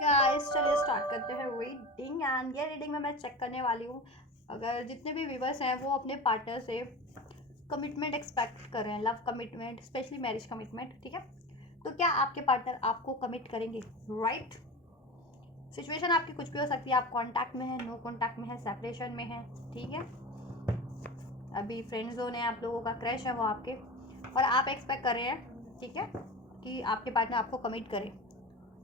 Guys चलिए start करते हैं रीडिंग। एंड ये रीडिंग में मैं चेक करने वाली हूँ अगर जितने भी व्यूवर्स हैं वो अपने पार्टनर से कमिटमेंट एक्सपेक्ट कर रहे हैं, love commitment, specially marriage commitment. ठीक है, तो क्या आपके पार्टनर आपको कमिट करेंगे? राइट। सिचुएशन आपकी कुछ भी हो सकती है। आप कांटेक्ट में हैं, नो कांटेक्ट में है, सेपरेशन में है, ठीक है, अभी फ्रेंड जोन है, आप लोगों का क्रश है वो आपके, और आप एक्सपेक्ट कर रहे हैं, ठीक है, कि आपके पार्टनर आपको कमिट करे।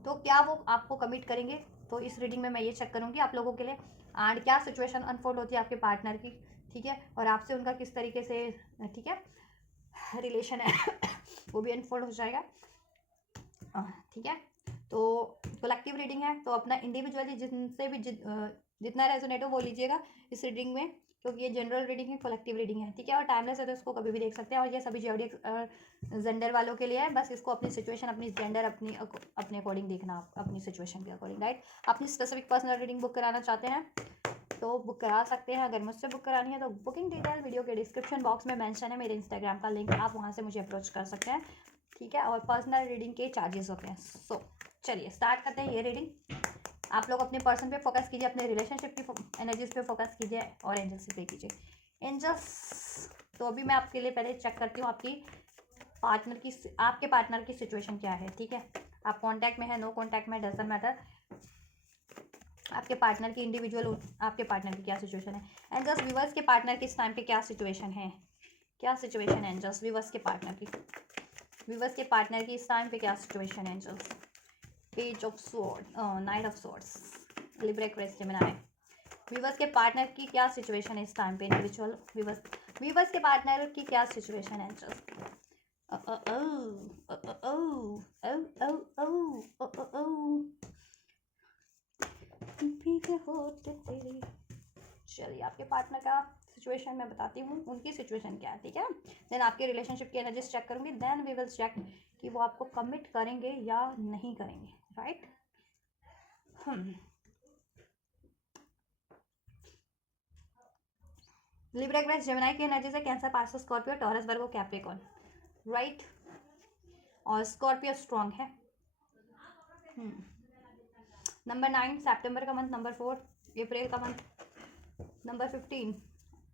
तो क्या वो आपको कमिट करेंगे? तो इस रीडिंग में मैं ये चेक करूंगी आप लोगों के लिए। एंड क्या सिचुएशन अनफोल्ड होती है आपके पार्टनर की, ठीक है, और आपसे उनका किस तरीके से, ठीक है, रिलेशन है वो भी अनफोल्ड हो जाएगा। ठीक है, तो कलेक्टिव रीडिंग है तो अपना इंडिविजुअली जिनसे भी जितना रेजोनेट हो वो लीजिएगा इस रीडिंग में, क्योंकि ये जनरल रीडिंग है, कलेक्टिव रीडिंग है, ठीक है, और टाइमलेस है तो इसको कभी भी देख सकते हैं। और ये सभी जेंडर वालों के लिए है, बस इसको अपनी सिचुएशन, अपनी जेंडर, अपने अकॉर्डिंग देखना, अपनी सिचुएशन के अकॉर्डिंग, राइट। अपनी स्पेसिफिक पर्सनल रीडिंग बुक कराना चाहते हैं तो बुक करा सकते हैं। अगर मुझसे बुक करानी है तो बुकिंग डिटेल वीडियो के डिस्क्रिप्शन बॉक्स में मेंशन है, मेरे इंस्टाग्राम का लिंक, आप वहाँ से मुझे अप्रोच कर सकते हैं, ठीक है। और पर्सनल रीडिंग के चार्जेस होते हैं। सो चलिए स्टार्ट करते हैं ये रीडिंग। आप लोग अपने पर्सन पे फोकस कीजिए, अपने रिलेशनशिप की एनर्जीज पे फोकस कीजिए और एंजल्स से पे कीजिए। एंजल्स, तो अभी मैं आपके लिए पहले चेक करती हूँ आपके पार्टनर की सिचुएशन क्या है, ठीक है। आप कांटेक्ट में है, नो कांटेक्ट में, डजंट मैटर। आपके पार्टनर की इंडिविजुअल, आपके पार्टनर की क्या सिचुएशन है। एंजल्स, व्यूअर्स के पार्टनर की इस टाइम पे क्या सिचुएशन है, क्या सिचुएशन है एंजल्स, व्यूअर्स के पार्टनर की, व्यूअर्स के पार्टनर की इस टाइम पे क्या सिचुएशन है angels. Page of sword, knight of swords, Libra Aquarius Gemini. Viewers के पार्टनर की क्या सिचुएशन है इस टाइम पे, इंडिविजुअल व्यूअर्स के पार्टनर की क्या सिचुएशन है एंजल्स। चलिए आपके पार्टनर का सिचुएशन मैं बताती हूँ, उनकी सिचुएशन क्या है, ठीक है। देन आपके रिलेशनशिप की एनर्जीज चेक करूंगी, देन वी विल चेक कि वो आपको कमिट करेंगे या नहीं करेंगे, राइट। लिब्रा एक्वेरियस जेमिनी की एनर्जी से कैंसर, पाइसेस, स्कॉर्पियो, टॉरस, वर्गो, कैप्रिकॉर्न, राइट। और स्कॉर्पियो स्ट्रांग है। नंबर 9 सितंबर का मंथ, नंबर 4 अप्रैल का मंथ, नंबर 15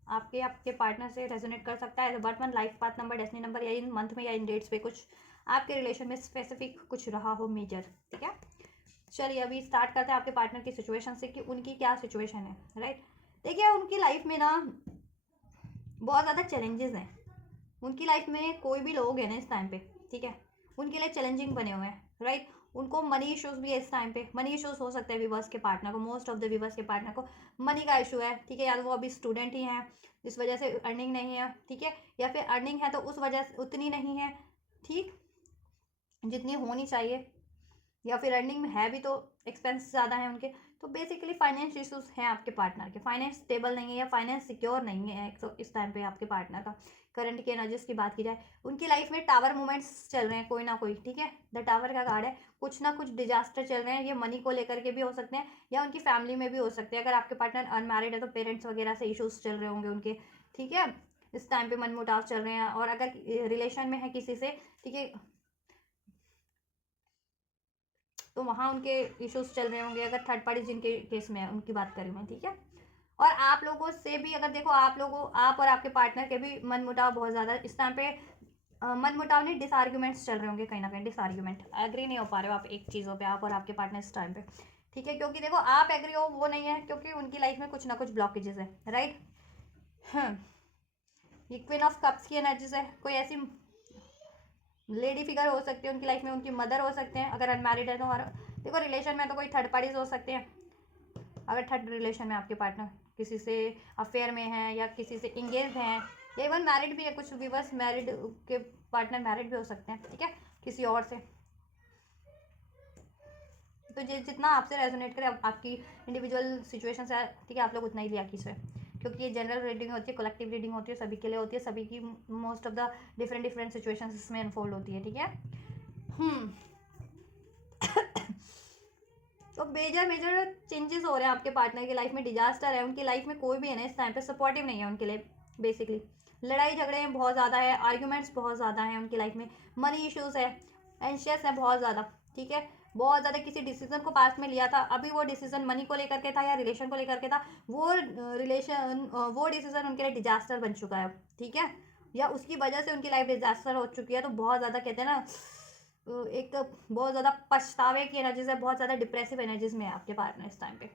आपके पार्टनर से रेजोनेट कर सकता है। Birth month, life path number, destiny number, या इन मंथ में या इन डेट्स पे कुछ आपके रिलेशन में स्पेसिफिक कुछ रहा हो मेजर, ठीक है। चलिए अभी स्टार्ट करते हैं आपके पार्टनर की सिचुएशन से कि उनकी क्या सिचुएशन है, राइट। देखिए उनकी लाइफ में ना बहुत ज़्यादा चैलेंजेस हैं। उनकी लाइफ में कोई भी लोग हैं ना इस टाइम पे, ठीक है, उनके लिए चैलेंजिंग बने हुए हैं, राइट। उनको मनी इश्यूज भी है इस टाइम पे, मनी इश्यूज हो सकते हैं विवर्स के पार्टनर को, मोस्ट ऑफ द विवर्स के पार्टनर को मनी का इशू है, ठीक है। या तो वो अभी स्टूडेंट ही हैं इस वजह से अर्निंग नहीं है, ठीक है, या फिर अर्निंग है तो उस वजह से उतनी नहीं है, ठीक, जितनी होनी चाहिए, या फिर अर्निंग में है भी तो एक्सपेंस ज़्यादा है उनके। तो बेसिकली फाइनेंस इश्यूज हैं आपके पार्टनर के, फाइनेंस स्टेबल नहीं है या फाइनेंस सिक्योर नहीं है तो इस टाइम पे आपके पार्टनर का। करंट की एनर्जीज की बात की जाए, उनकी लाइफ में टावर मूवमेंट्स चल रहे हैं कोई ना कोई, ठीक है, द टावर का कार्ड है, कुछ ना कुछ डिजास्टर चल रहे हैं। ये मनी को लेकर के भी हो सकते हैं या उनकी फैमिली में भी हो सकते हैं। अगर आपके पार्टनर अनमैरिड है तो पेरेंट्स वगैरह से इशूज चल रहे होंगे उनके, ठीक है, इस टाइम पे मनमुटाव चल रहे हैं। और अगर रिलेशन में है किसी से, ठीक है, तो वहाँ उनके इश्यूज चल रहे होंगे। अगर थर्ड पार्टी जिनके केस में है उनकी बात करूँ मैं, ठीक है। और आप लोगों से भी अगर देखो, आप और आपके पार्टनर के भी मनमुटाव बहुत ज़्यादा इस टाइम पे, मनमुटाव नहीं, डिसआर्ग्यूमेंट्स चल रहे होंगे कहीं ना कहीं, डिसआर्ग्यूमेंट, एग्री नहीं हो पा रहे हो आप एक चीज़ों पे, आप और आपके पार्टनर इस टाइम पे, ठीक है। क्योंकि देखो आप एग्री हो वो नहीं है, क्योंकि उनकी लाइफ में कुछ ना कुछ ब्लॉकेजेस है, राइट। ये क्वीन ऑफ कप्स की एनर्जीज है, कोई ऐसी लेडी फिगर हो सकती है उनकी लाइफ में, उनकी मदर हो सकते हैं अगर अनमैरिड है तो। और देखो रिलेशन में तो कोई थर्ड पार्टीज हो सकते हैं, अगर थर्ड रिलेशन में आपके पार्टनर किसी से अफेयर में है या किसी से इंगेज हैं, या इवन मैरिड भी है, कुछ व्यूअर्स मैरिड के पार्टनर मैरिड भी हो सकते हैं, ठीक है, किसी और से। तो जितना आपसे रेजोनेट करे आपकी इंडिविजुअल सिचुएशन से, ठीक है, आप लोग उतना ही लिया कीजिए, क्योंकि ये जनरल रीडिंग होती है, कलेक्टिव रीडिंग होती है, सभी के लिए होती है, सभी की most of the different situations इसमें अनफोल्ड होती है, ठीक है। तो मेजर चेंजेस हो रहे हैं आपके पार्टनर की लाइफ में, डिजास्टर है उनकी लाइफ में, कोई भी है ना इस टाइम पे सपोर्टिव नहीं है उनके लिए। बेसिकली लड़ाई झगड़े बहुत ज़्यादा है, आर्ग्यूमेंट्स बहुत ज़्यादा हैं उनकी लाइफ में, मनी इश्यूज है, एंशियस है बहुत ज़्यादा, ठीक है। बहुत ज़्यादा किसी डिसीजन को पास में लिया था, अभी वो डिसीजन मनी को लेकर के था या रिलेशन को लेकर के था, वो डिसीजन उनके लिए डिजास्टर बन चुका है, ठीक है, या उसकी वजह से उनकी लाइफ डिजास्टर हो चुकी है। तो बहुत ज़्यादा कहते हैं ना, एक बहुत ज़्यादा पछतावे की एनर्जीज है, बहुत ज़्यादा डिप्रेसिव एनर्जीज में है आपके पार्टनर इस टाइम पे,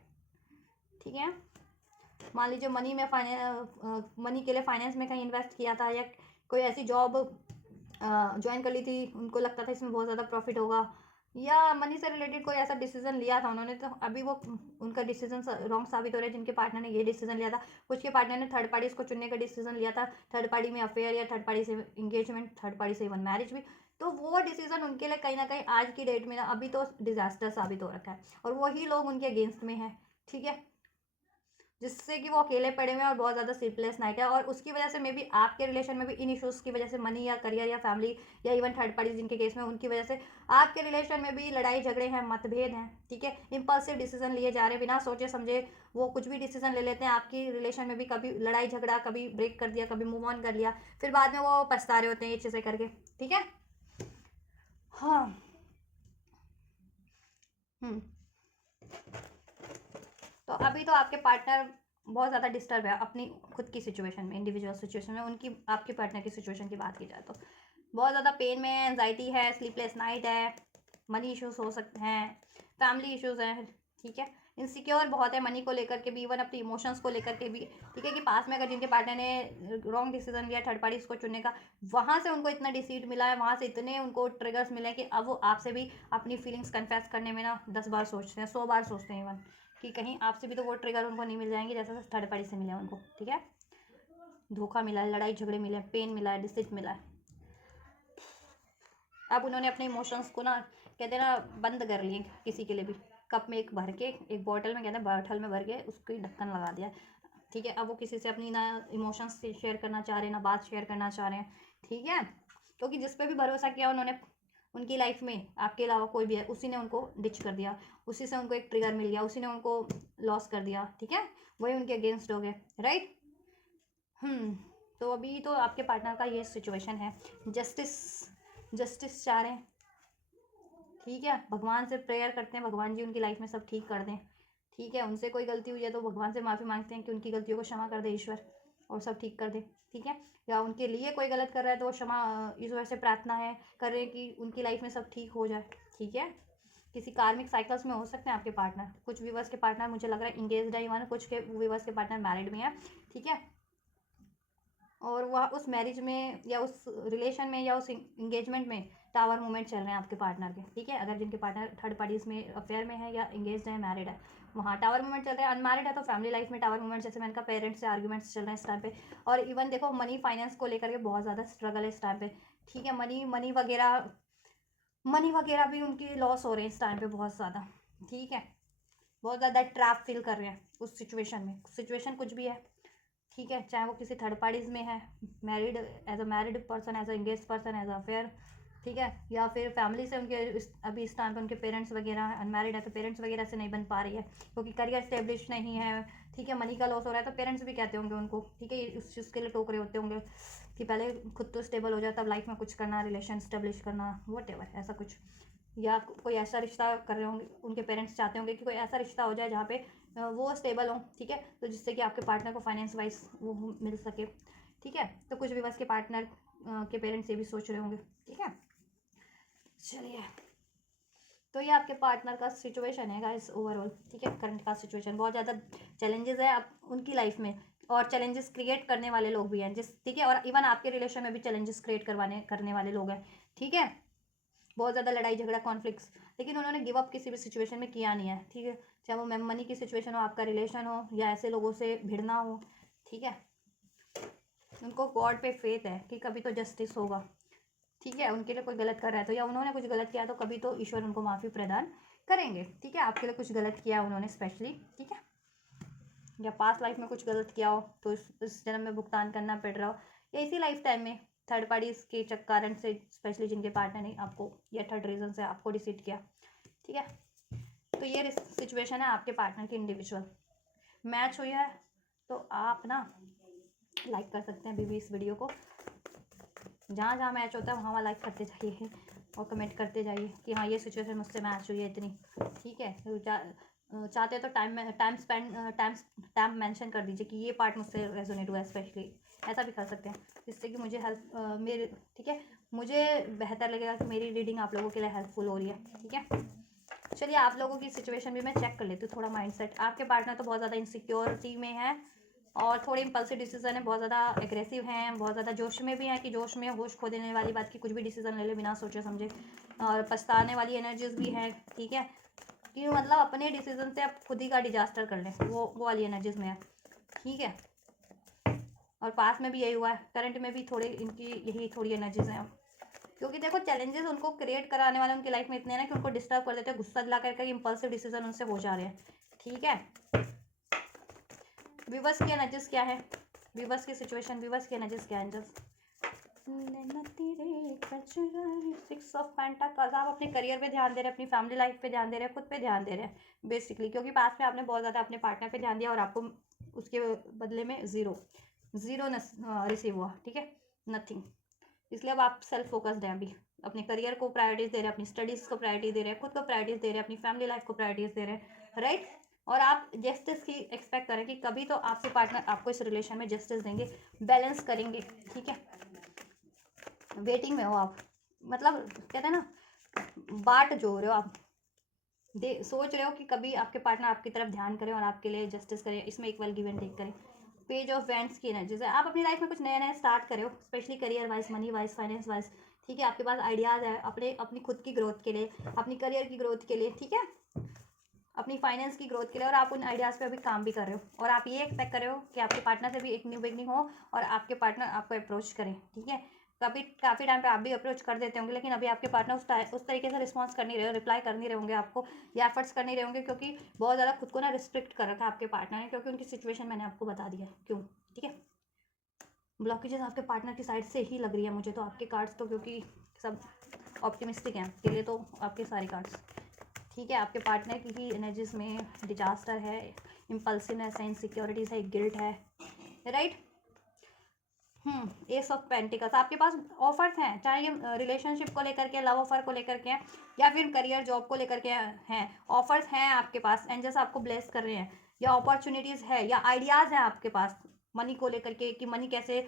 ठीक है। मान लीजिए मनी के लिए फाइनेंस में कहीं इन्वेस्ट किया था, या कोई ऐसी जॉब ज्वाइन कर ली थी, उनको लगता था इसमें बहुत ज़्यादा प्रॉफिट होगा, या मनी से रिलेटेड कोई ऐसा डिसीजन लिया था उन्होंने, तो अभी वो उनका डिसीजन रॉन्ग साबित हो रहा है। जिनके पार्टनर ने ये डिसीजन लिया था, कुछ के पार्टनर ने थर्ड पार्टी को चुनने का डिसीजन लिया था, थर्ड पार्टी में अफेयर या थर्ड पार्टी से इंगेजमेंट, थर्ड पार्टी से इवन मैरिज भी, तो वो डिसीजन उनके लिए कहीं ना कहीं आज की डेट में ना अभी तो डिजास्टर साबित हो रखा है, और वही लोग उनके अगेंस्ट में है, ठीक है, जिससे कि वो अकेले पड़े हुए हैं और बहुत ज़्यादा स्लीपलेस नाइट है। और उसकी वजह से मे बी आपके रिलेशन में भी इन इश्यूज़ की वजह से, मनी या करियर या फैमिली या इवन थर्ड पार्टी जिनके केस में, उनकी वजह से आपके रिलेशन में भी लड़ाई झगड़े हैं, मतभेद हैं, ठीक है, इम्पल्सिव डिसीजन लिए जा रहे हैं, बिना सोचे समझे वो कुछ भी डिसीजन ले लेते हैं। आपकी रिलेशन में भी कभी लड़ाई झगड़ा, कभी ब्रेक कर दिया, कभी मूव ऑन कर लिया, फिर बाद में वो पछता रहे होते हैं ये चीज़ें करके, ठीक है। हाँ। तो अभी तो आपके पार्टनर बहुत ज़्यादा डिस्टर्ब है अपनी खुद की सिचुएशन में, इंडिविजुअल सिचुएशन में। उनकी, आपके पार्टनर की सिचुएशन की बात की जाए तो बहुत ज़्यादा पेन में है, एंजाइटी है, स्लीपलेस नाइट है, मनी इश्यूज हो सकते हैं, फैमिली इश्यूज हैं, ठीक है, इनसिक्योर बहुत है मनी को लेकर के भी, इवन अपने इमोशंस को लेकर के भी, ठीक है, कि पास में अगर जिनके पार्टनर ने रॉन्ग डिसीजन लिया थर्ड पार्टी को चुनने का, वहाँ से उनको इतना डिसीट मिला है, वहाँ से इतने उनको ट्रिगर्स मिले कि अब वो आपसे भी अपनी फीलिंग्स कन्फेस करने में ना 10 बार सोचते हैं, 100 बार सोचते हैं इवन, कि कहीं आपसे भी तो वो ट्रिगर उनको नहीं मिल जाएंगे जैसा थर्ड पार्टी से मिले उनको, ठीक है। धोखा मिला है, लड़ाई झगड़े मिले, पेन मिला है, डिसीट मिला है। अब उन्होंने अपने इमोशंस को ना, कहते हैं ना, बंद कर लिए किसी के लिए भी, कप में एक भर के, एक बॉटल में, कहते हैं बॉटल में भर के उसको ढक्कन लगा दिया, ठीक है। अब वो किसी से अपनी ना इमोशंस शेयर करना चाह रहे हैं, ना बात शेयर करना चाह रहे हैं, ठीक है, क्योंकि जिस पे भी भरोसा किया उन्होंने उनकी लाइफ में, आपके अलावा कोई भी है, उसी ने उनको डिच कर दिया, उसी से उनको एक ट्रिगर मिल गया, उसी ने उनको लॉस कर दिया, ठीक है, वही उनके अगेंस्ट हो गए, राइट। तो अभी तो आपके पार्टनर का ये सिचुएशन है, जस्टिस जस्टिस चाह रहे हैं, ठीक है, भगवान से प्रेयर करते हैं, भगवान जी उनकी लाइफ में सब ठीक कर दें, ठीक है, उनसे कोई गलती हुई है तो भगवान से माफ़ी मांगते हैं कि उनकी गलतियों को क्षमा कर दे ईश्वर, और सब ठीक कर दे, ठीक है, या उनके लिए कोई गलत कर रहा है तो वो क्षमा, ईश्वर से प्रार्थना है कर रहे हैं कि उनकी लाइफ में सब ठीक हो जाए, ठीक है। किसी कार्मिक साइकिल्स में हो सकते हैं आपके पार्टनर, कुछ व्यूवर्स के पार्टनर मुझे लग रहा है इंगेज्ड है, इवन कुछ के व्यूवर्स के पार्टनर मैरिड में है, ठीक है, और वह उस मैरिज में या उस रिलेशन में या उस इंगेजमेंट में टावर मूवमेंट चल रहे हैं आपके पार्टनर के, ठीक है, अगर जिनके पार्टनर थर्ड पार्टीज में अफेयर में है या इंगेज है, मैरिड है, वहाँ टावर मूवमेंट चल रहे हैं। अनमैरिड है तो फैमिली लाइफ में टावर मूवमेंट, जैसे मैंने कहा, पेरेंट्स से आर्ग्यूमेंट्स चल रहे हैं इस टाइम पे, और इवन देखो मनी फाइनेंस को लेकर के बहुत ज़्यादा स्ट्रगल है इस टाइम पे, ठीक है, मनी वगैरह भी उनकी लॉस हो रहे हैं इस टाइम पे बहुत ज़्यादा, ठीक है, बहुत ज़्यादा ट्रैप फील कर रहे हैं उस सिचुएशन में, सिचुएशन कुछ भी है, ठीक है, चाहे वो किसी थर्ड पार्टीज में है, married, as a married person, as a engage person, as a affair, ठीक है, या फिर फैमिली से उनके अभी इस टाइम पे उनके पेरेंट्स वगैरह अनमैरिड है तो पेरेंट्स वगैरह से नहीं बन पा रही है, क्योंकि करियर स्टेब्लिश नहीं है, ठीक है, मनी का लॉस हो रहा है, तो पेरेंट्स भी कहते होंगे उनको, ठीक है, उस चीज़ के लिए टोक रहे होते होंगे कि पहले खुद तो स्टेबल हो जाए तब लाइफ में कुछ करना, रिलेशन स्टेब्लिश करना, वट एवर, ऐसा कुछ, या कोई ऐसा रिश्ता कर रहे होंगे, उनके पेरेंट्स चाहते होंगे कि कोई ऐसा रिश्ता हो जाए जहाँ पे वो स्टेबल हो, ठीक है, तो जिससे कि आपके पार्टनर को फाइनेंस वाइज वो मिल सके, ठीक है, तो कुछ भी बस के पार्टनर के पेरेंट्स ये भी सोच रहे होंगे, ठीक है। चलिए, तो ये आपके पार्टनर का सिचुएशन है गाइस ओवरऑल, ठीक है, करंट का सिचुएशन, बहुत ज़्यादा चैलेंजेस है अब उनकी लाइफ में, और चैलेंजेस क्रिएट करने वाले लोग भी हैं ठीक है, और इवन आपके रिलेशन में भी चैलेंजेस क्रिएट करने वाले लोग हैं, ठीक है, बहुत ज़्यादा लड़ाई झगड़ा कॉन्फ्लिक्ट्स, लेकिन उन्होंने गिव अप किसी भी सिचुएशन में किया नहीं है, ठीक है, चाहे वो मनी की सिचुएशन हो, आपका रिलेशन हो, या ऐसे लोगों से भिड़ना हो, ठीक है, उनको गॉड पे फेथ है कि कभी तो जस्टिस होगा, ठीक है, उनके लिए कोई गलत कर रहा है तो, या उन्होंने कुछ गलत किया तो कभी तो ईश्वर उनको माफ़ी प्रदान करेंगे, ठीक है, आपके लिए कुछ गलत किया उन्होंने स्पेशली, ठीक है, या पास्ट लाइफ में कुछ गलत किया हो तो इस जन्म में भुगतान करना पड़ रहा हो, या इसी लाइफ टाइम में थर्ड पार्टीज के कारण से, स्पेशली जिनके पार्टनर ने आपको या थर्ड रीजन से आपको डिसीट किया, ठीक है, तो ये सिचुएशन है आपके पार्टनर की इंडिविजुअल। मैच हुई है तो आप ना लाइक कर सकते हैं अभी भी इस वीडियो को, जहाँ जहाँ मैच होता है वहाँ वहाँ लाइक करते जाइए, और कमेंट करते जाइए कि हाँ ये सिचुएशन मुझसे मैच हुई है इतनी, ठीक है। तो चाहते तो टाइम मेंशन कर दीजिए कि ये पार्ट मुझसे रेजोनेट हुआ है स्पेशली, ऐसा भी कर सकते हैं, जिससे कि मुझे हेल्प मेरे, ठीक है, मुझे बेहतर लगेगा कि मेरी रीडिंग आप लोगों के लिए हेल्पफुल हो रही है, ठीक है। चलिए आप लोगों की सिचुएशन भी मैं चेक कर लेती हूँ, थोड़ा माइंडसेट। आपके पार्टनर तो बहुत ज़्यादा इनसिक्योरिटी में है और थोड़े इम्पल्सिव डिसीजन है, बहुत ज़्यादा एग्रेसिव हैं, बहुत ज़्यादा जोश में भी हैं कि जोश में होश खो देने वाली बात की कुछ भी डिसीजन ले ले बिना सोचे समझे, और पछताने वाली एनर्जीज भी हैं, ठीक है, कि मतलब अपने डिसीजन से आप खुद ही का डिजास्टर कर लें, वो वाली एनर्जीज में है, ठीक है। और पास में भी यही हुआ है, करंट में भी थोड़े इनकी यही थोड़ी एनर्जीज हैं, क्योंकि देखो चैलेंजेस उनको क्रिएट कराने वाले उनकी लाइफ में इतने हैं ना कि उनको डिस्टर्ब कर देते हैं, गुस्सा दिला करके इम्पल्सिव डिसीजन उनसे हो जा रहे हैं, ठीक है। व्यूवर्स की एनर्जीज क्या है, व्यूवर्स की सिचुएशन, व्यूवर्स की एनर्जीज क्या है एंजल्स। 6 ऑफ पेंटाकल्स, आप अपने करियर पे ध्यान दे रहे हैं, अपनी फैमिली लाइफ पे ध्यान दे रहे हैं, खुद पे ध्यान दे रहे हैं बेसिकली, क्योंकि पास में आपने बहुत ज़्यादा अपने पार्टनर पे ध्यान दिया और आपको उसके बदले में ज़ीरो रिसीव हुआ, ठीक है, नथिंग। इसलिए अब आप सेल्फ फोकस्ड हैं, अभी अपने करियर को प्रायोरिटीज दे रहे हैं, अपनी स्टडीज़ को प्रायोरिटी दे रहे हैं, खुद को प्रायोरिटीज दे रहे हैं, अपनी फैमिली लाइफ को प्रायोरिटीज दे रहे हैं, राइट। और आप जस्टिस की एक्सपेक्ट करें कि कभी तो आपके पार्टनर आपको इस रिलेशन में जस्टिस देंगे, बैलेंस करेंगे, ठीक है। वेटिंग में हो आप, मतलब कहते हैं ना बाट जो रहे हो आप, सोच रहे हो कि कभी आपके पार्टनर आपकी तरफ ध्यान करें और आपके लिए जस्टिस करें, इसमें इक्वल गिव एंड टेक करें। पेज ऑफ वैंड्स की एनर्जी है, आप अपनी लाइफ में कुछ नया नया स्टार्ट करो, specially career wise, money wise, finance wise, ठीक है। आपके पास आइडियाज़ है अपनी खुद की ग्रोथ के लिए, अपनी करियर की ग्रोथ के लिए, ठीक है, अपनी फाइनेंस की ग्रोथ के लिए, और आप उन आइडियाज़ पे अभी काम भी कर रहे हो, और आप ये एक्सपेक्ट कर रहे हो कि आपके पार्टनर से भी एक न्यू बिगनिंग हो और आपके पार्टनर आपको अप्रोच करें, ठीक है। कभी काफ़ी टाइम पे आप भी अप्रोच कर देते होंगे, लेकिन अभी आपके पार्टनर उस तरीके से रिस्पॉन्स कर नहीं रहे, रिप्लाई कर नहीं रहे होंगे आपको, या एफर्ट्स कर नहीं रहे होंगे, क्योंकि बहुत ज़्यादा खुद को ना रिस्ट्रिक्ट कर रखा है आपके पार्टनर ने, क्योंकि उनकी सिचुएशन मैंने आपको बता दिया क्यों, ठीक है। ब्लॉकेजेस आपके पार्टनर की साइड से ही लग रही है मुझे तो, आपके कार्ड्स तो क्योंकि सब ऑप्टिमिस्टिक हैं के लिए, तो आपके सारे कार्ड्स, ठीक है। आपके पार्टनर की ही एनर्जीज में डिजास्टर है, इम्पल्सिवनेस है, इनसिक्योरिटीज है, गिल्ट है, राइट। एस ऑफ पेंटिकल्स, आपके पास ऑफर्स हैं, चाहे ये रिलेशनशिप को लेकर के, लव ऑफर को लेकर के हैं, या फिर करियर जॉब को लेकर के हैं, ऑफर्स हैं आपके पास, एंजल्स आपको ब्लेस कर रहे हैं, या अपॉर्चुनिटीज़ है, या आइडियाज़ हैं आपके पास मनी को लेकर के कि मनी कैसे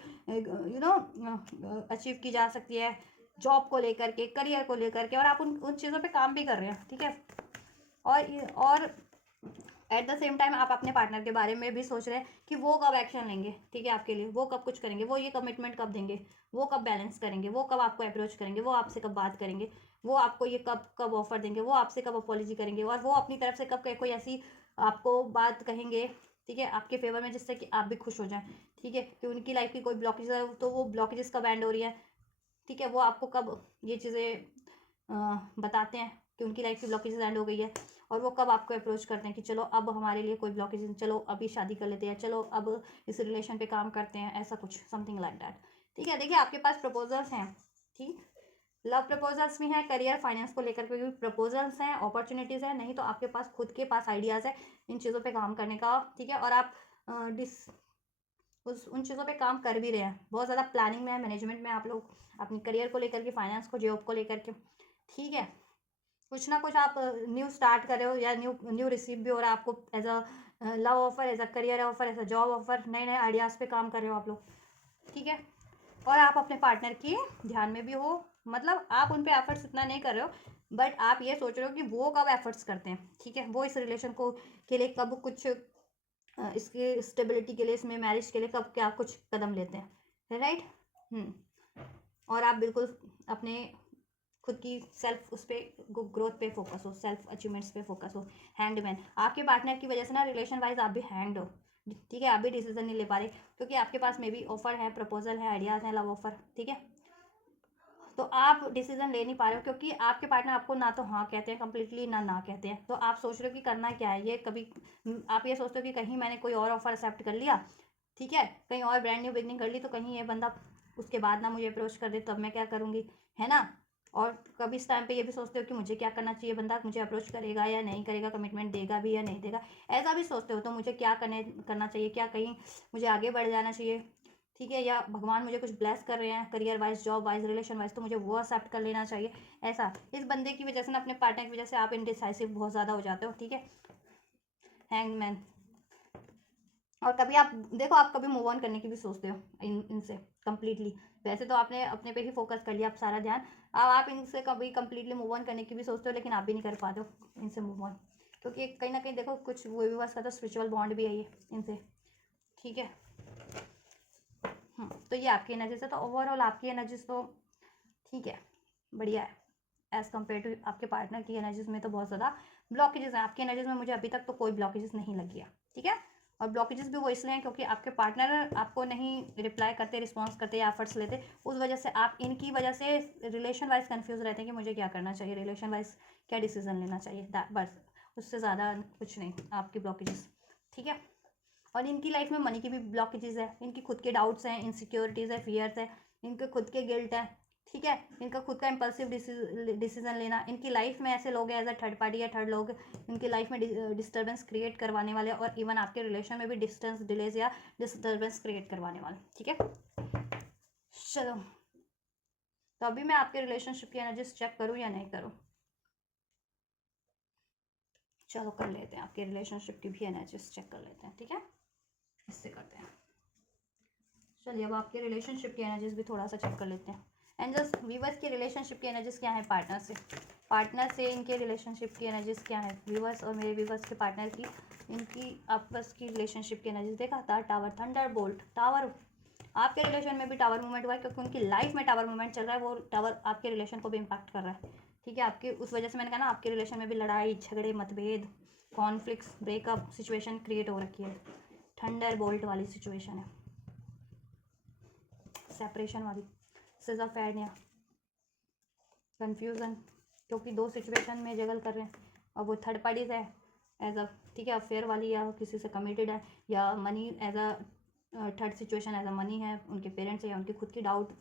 अचीव की जा सकती है, जॉब को लेकर के, करियर को लेकर के, और आप उन चीज़ों पे काम भी कर रहे हैं, ठीक है। और एट द सेम टाइम आप अपने पार्टनर के बारे में भी सोच रहे हैं कि वो कब एक्शन लेंगे, ठीक है, आपके लिए वो कब कुछ करेंगे, वो ये कमिटमेंट कब देंगे, वो कब बैलेंस करेंगे, वो कब आपको अप्रोच करेंगे, वो आपसे कब बात करेंगे, वो आपको ये कब कब ऑफर देंगे, वो आपसे कब अपॉलॉजी करेंगे, और वो अपनी तरफ से कब कोई ऐसी आपको बात कहेंगे, ठीक है, आपके फेवर में, जिससे कि आप भी खुश हो जाएं, ठीक है, कि उनकी लाइफ की कोई ब्लॉकेज है तो वो ब्लॉकेजेस कब एंड हो रही है, ठीक है, वो आपको कब ये चीज़ें बताते हैं कि उनकी लाइफ की ब्लॉकेजेस एंड हो गई है, और वो कब आपको अप्रोच करते हैं कि चलो अब हमारे लिए कोई ब्लॉकेज, चलो अभी शादी कर लेते हैं, चलो अब इस रिलेशन पे काम करते हैं, ऐसा कुछ समथिंग लाइक दैट, ठीक है। देखिए आपके पास प्रपोजल्स हैं, ठीक, लव प्रपोजल्स भी हैं, करियर फाइनेंस को लेकर के भी प्रपोजल्स हैं, अपॉर्चुनिटीज़ हैं, नहीं तो आपके पास खुद के पास आइडियाज़ है इन चीज़ों पे काम करने का, ठीक है। और आप उन चीज़ों पे काम कर भी रहे हैं, बहुत ज़्यादा प्लानिंग में है, मैनेजमेंट में आप लोग, अपनी करियर को लेकर के, फाइनेंस को, जॉब को लेकर के, ठीक है। कुछ ना कुछ आप न्यू स्टार्ट कर रहे हो, या न्यू रिसीव भी हो रहा है आपको, as a love offer, as a career offer, as a job offer, नए नए आइडियाज़ पे काम कर रहे हो आप लोग, ठीक है। और आप अपने पार्टनर की ध्यान में भी हो, मतलब आप उन पे एफर्ट्स इतना नहीं कर रहे हो, बट आप ये सोच रहे हो कि वो कब एफर्ट्स करते हैं, ठीक है, वो इस रिलेशन को के लिए कब कुछ इसकी स्टेबिलिटी के लिए, इसमें मैरिज के लिए कब क्या कुछ कदम लेते हैं, राइट। और आप बिल्कुल अपने खुद की सेल्फ उस पर ग्रोथ पे फोकस हो, सेल्फ अचीवमेंट्स पे फोकस हो। हैंगड मैन, आपके पार्टनर की वजह से ना रिलेशन वाइज आप भी हैंग्ड हो, ठीक है, आप भी डिसीजन नहीं ले पा रहे, क्योंकि आपके पास में भी ऑफर है, प्रपोजल है, आइडियाज़ हैं, लव ऑफर, ठीक है, तो आप डिसीजन ले नहीं पा रहे हो, क्योंकि आपके पार्टनर आपको ना तो हाँ कहते हैं कंप्लीटली, ना कहते हैं, तो आप सोच रहे हो कि करना क्या है, ये कभी आप ये सोचते हो कि कहीं मैंने कोई और ऑफर एक्सेप्ट कर लिया, ठीक है, कहीं और ब्रांड न्यू बिगनिंग कर ली, तो कहीं ये बंदा उसके बाद ना मुझे अप्रोच कर दे, तब मैं क्या करूँगी, है ना। और कभी इस टाइम पे ये भी सोचते हो कि मुझे क्या करना चाहिए, बंदा मुझे अप्रोच करेगा या नहीं करेगा, कमिटमेंट देगा भी या नहीं देगा, ऐसा भी सोचते हो, तो मुझे क्या करना चाहिए, क्या कहीं मुझे आगे बढ़ जाना चाहिए, ठीक है, या भगवान मुझे कुछ ब्लेस कर रहे हैं career wise, job wise, relation wise, तो मुझे वो एक्सेप्ट कर लेना चाहिए। ऐसा इस बंदे की वजह से ना, अपने पार्टनर की वजह से आप इनडिसाइसिव बहुत ज़्यादा हो जाते हो। ठीक है, हैंगमैन। और कभी आप देखो, आप कभी मूव ऑन करने की भी सोचते हो इनसे कम्प्लीटली। वैसे तो आपने अपने पे ही फोकस कर लिया आप सारा ध्यान, अब आप इनसे कभी कम्प्लीटली मूव ऑन करने की भी सोचते हो, लेकिन आप भी नहीं कर पाते हो इनसे मूव ऑन, क्योंकि कहीं ना कहीं देखो कुछ वो भी का तो स्पिरिचुअल बॉन्ड भी है ये इनसे। ठीक है, तो ये आपकी एनर्जीज है। तो ओवरऑल आपकी एनर्जीज तो ठीक है, बढ़िया है एज़ कम्पेयर टू आपके पार्टनर की एनर्जीज में तो बहुत ज़्यादा ब्लॉकेजेस हैं। आपकी एनर्जीज में मुझे अभी तक तो कोई ब्लॉकेजेस नहीं लगी है। ठीक है, और ब्लॉकेजेस भी वो इसलिए हैं क्योंकि आपके पार्टनर आपको नहीं रिप्लाई करते, रिस्पॉन्स करते या एफर्ट्स लेते, उस वजह से आप इनकी वजह से रिलेशन वाइज कन्फ्यूज रहते हैं कि मुझे क्या करना चाहिए, रिलेशन वाइज क्या डिसीजन लेना चाहिए, बस उससे ज़्यादा कुछ नहीं आपकी ब्लॉकेजेस। ठीक है, और इनकी लाइफ में मनी की भी ब्लॉकेजेस है, इनकी खुद के डाउट्स हैं, इनसिक्योरिटीज़ है, फियर्स है, इनके खुद के गिल्ट है। ठीक है, इनका खुद का इम्पल्सिव डिसीजन लेना। इनकी लाइफ में ऐसे लोग हैं एज अ थर्ड पार्टी या थर्ड लोग इनकी लाइफ में डिस्टर्बेंस क्रिएट करवाने वाले, और इवन आपके रिलेशन में भी डिस्टेंस डिलेज या डिस्टर्बेंस क्रिएट करवाने वाले। ठीक है, चलो तो अभी मैं आपके रिलेशनशिप की एनर्जीज चेक करूँ या नहीं करूँ? चलो कर लेते हैं, आपके रिलेशनशिप की भी एनर्जीज चेक कर लेते हैं। ठीक है, इससे करते हैं। चलिए अब आपके रिलेशनशिप की एनर्जीज भी थोड़ा सा चेक कर लेते हैं। एंड जस्ट व्यूवर्स की रिलेशनशिप की एनर्जीज क्या है पार्टनर से इनके रिलेशनशिप की एनर्जीज क्या है व्यूवर्स और मेरे व्यूवर्स के पार्टनर की, इनकी आपस की रिलेशनशिप की एनर्जीज देखा था। Tower, thunder bolt, tower. आपके रिलेशन में भी टावर मूवमेंट हुआ है क्योंकि उनकी लाइफ में टावर मूवमेंट चल रहा है, वो टावर आपके रिलेशन को भी इम्पैक्ट कर रहा है। ठीक है, आपकी उस वजह से मैंने कहा ना, आपके रिलेशन में भी लड़ाई झगड़े मतभेद कॉन्फ्लिक्ट्स ब्रेकअप सिचुएशन क्रिएट हो रखी है। थंडर बोल्ट वाली सिचुएशन है, सेपरेशन वाली, सिज़ोफ्रेनिया, कन्फ्यूज़न, क्योंकि दो सिचुएशन में जगल कर रहे हैं और वो थर्ड पार्टीज है एज अ, ठीक है, अफेयर वाली या किसी से कमिटेड है, या money as a third situation as a money है, उनके पेरेंट्स है या उनके खुद की डाउट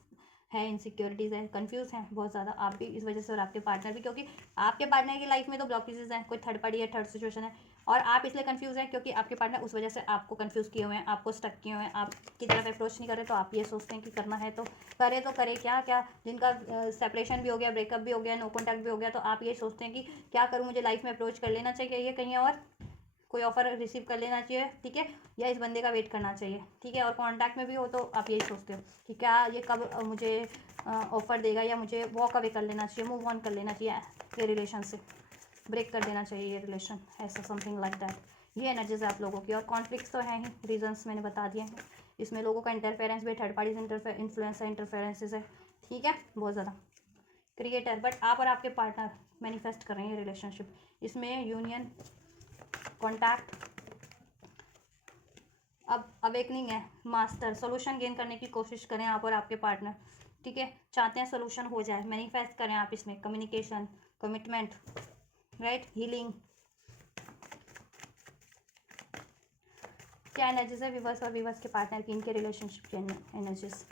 है, इनसिक्योरिटीज़ है, कंफ्यूज हैं बहुत ज़्यादा आप भी इस वजह से, और आपके पार्टनर भी, क्योंकि आपके पार्टनर की लाइफ में तो ब्लॉकेजेस हैं, कोई थर्ड पार्टी या थर्ड सिचुएशन है, और आप इसलिए कंफ्यूज हैं क्योंकि आपके पार्टनर उस वजह से आपको कंफ्यूज किए हुए हैं, आपको स्टक किए हुए हैं, आपकी तरफ अप्रोच नहीं कर रहे, तो आप ये सोचते हैं कि करना है तो करे क्या क्या, जिनका सेपरेशन भी हो गया, ब्रेकअप भी हो गया, नो कॉन्टैक्ट भी हो गया, तो आप ये सोचते हैं कि क्या करूँ, मुझे लाइफ में अप्रोच कर लेना चाहिए ये कहीं और कोई ऑफर रिसीव कर लेना चाहिए। ठीक है, या इस बंदे का वेट करना चाहिए। ठीक है, और कांटेक्ट में भी हो तो आप यही सोचते हो कि क्या ये कब मुझे ऑफर देगा, या मुझे वॉक अवे कर लेना चाहिए, मूव ऑन कर लेना चाहिए, ये रिलेशन से ब्रेक कर देना चाहिए ये रिलेशन, ऐसा समथिंग लाइक दैट। ये एनर्जीज है आप लोगों की, और कॉन्फ्लिक्ट्स तो हैं ही, रीजंस मैंने बता दिए हैं। इसमें लोगों का इंटरफेरेंस भी, थर्ड पार्टीज इन्फ्लुएंस है, इंटरफेरेंसेज है। ठीक है, बहुत ज़्यादा क्रिएटर, बट आप और आपके पार्टनर मैनिफेस्ट कर रहे हैं ये रिलेशनशिप, इसमें यूनियन, कॉन्टैक्ट, अब अवेकनिंग है, मास्टर, सोल्यूशन गेन करने की कोशिश करें आप और आपके पार्टनर। ठीक है, चाहते हैं सोल्यूशन हो जाए, मैनिफेस्ट करें आप इसमें, कम्युनिकेशन, कमिटमेंट, राइट, हीलिंग। क्या एनर्जीज है विवर्स और विवर्स के पार्टनर की, इनके रिलेशनशिप की एनर्जीज?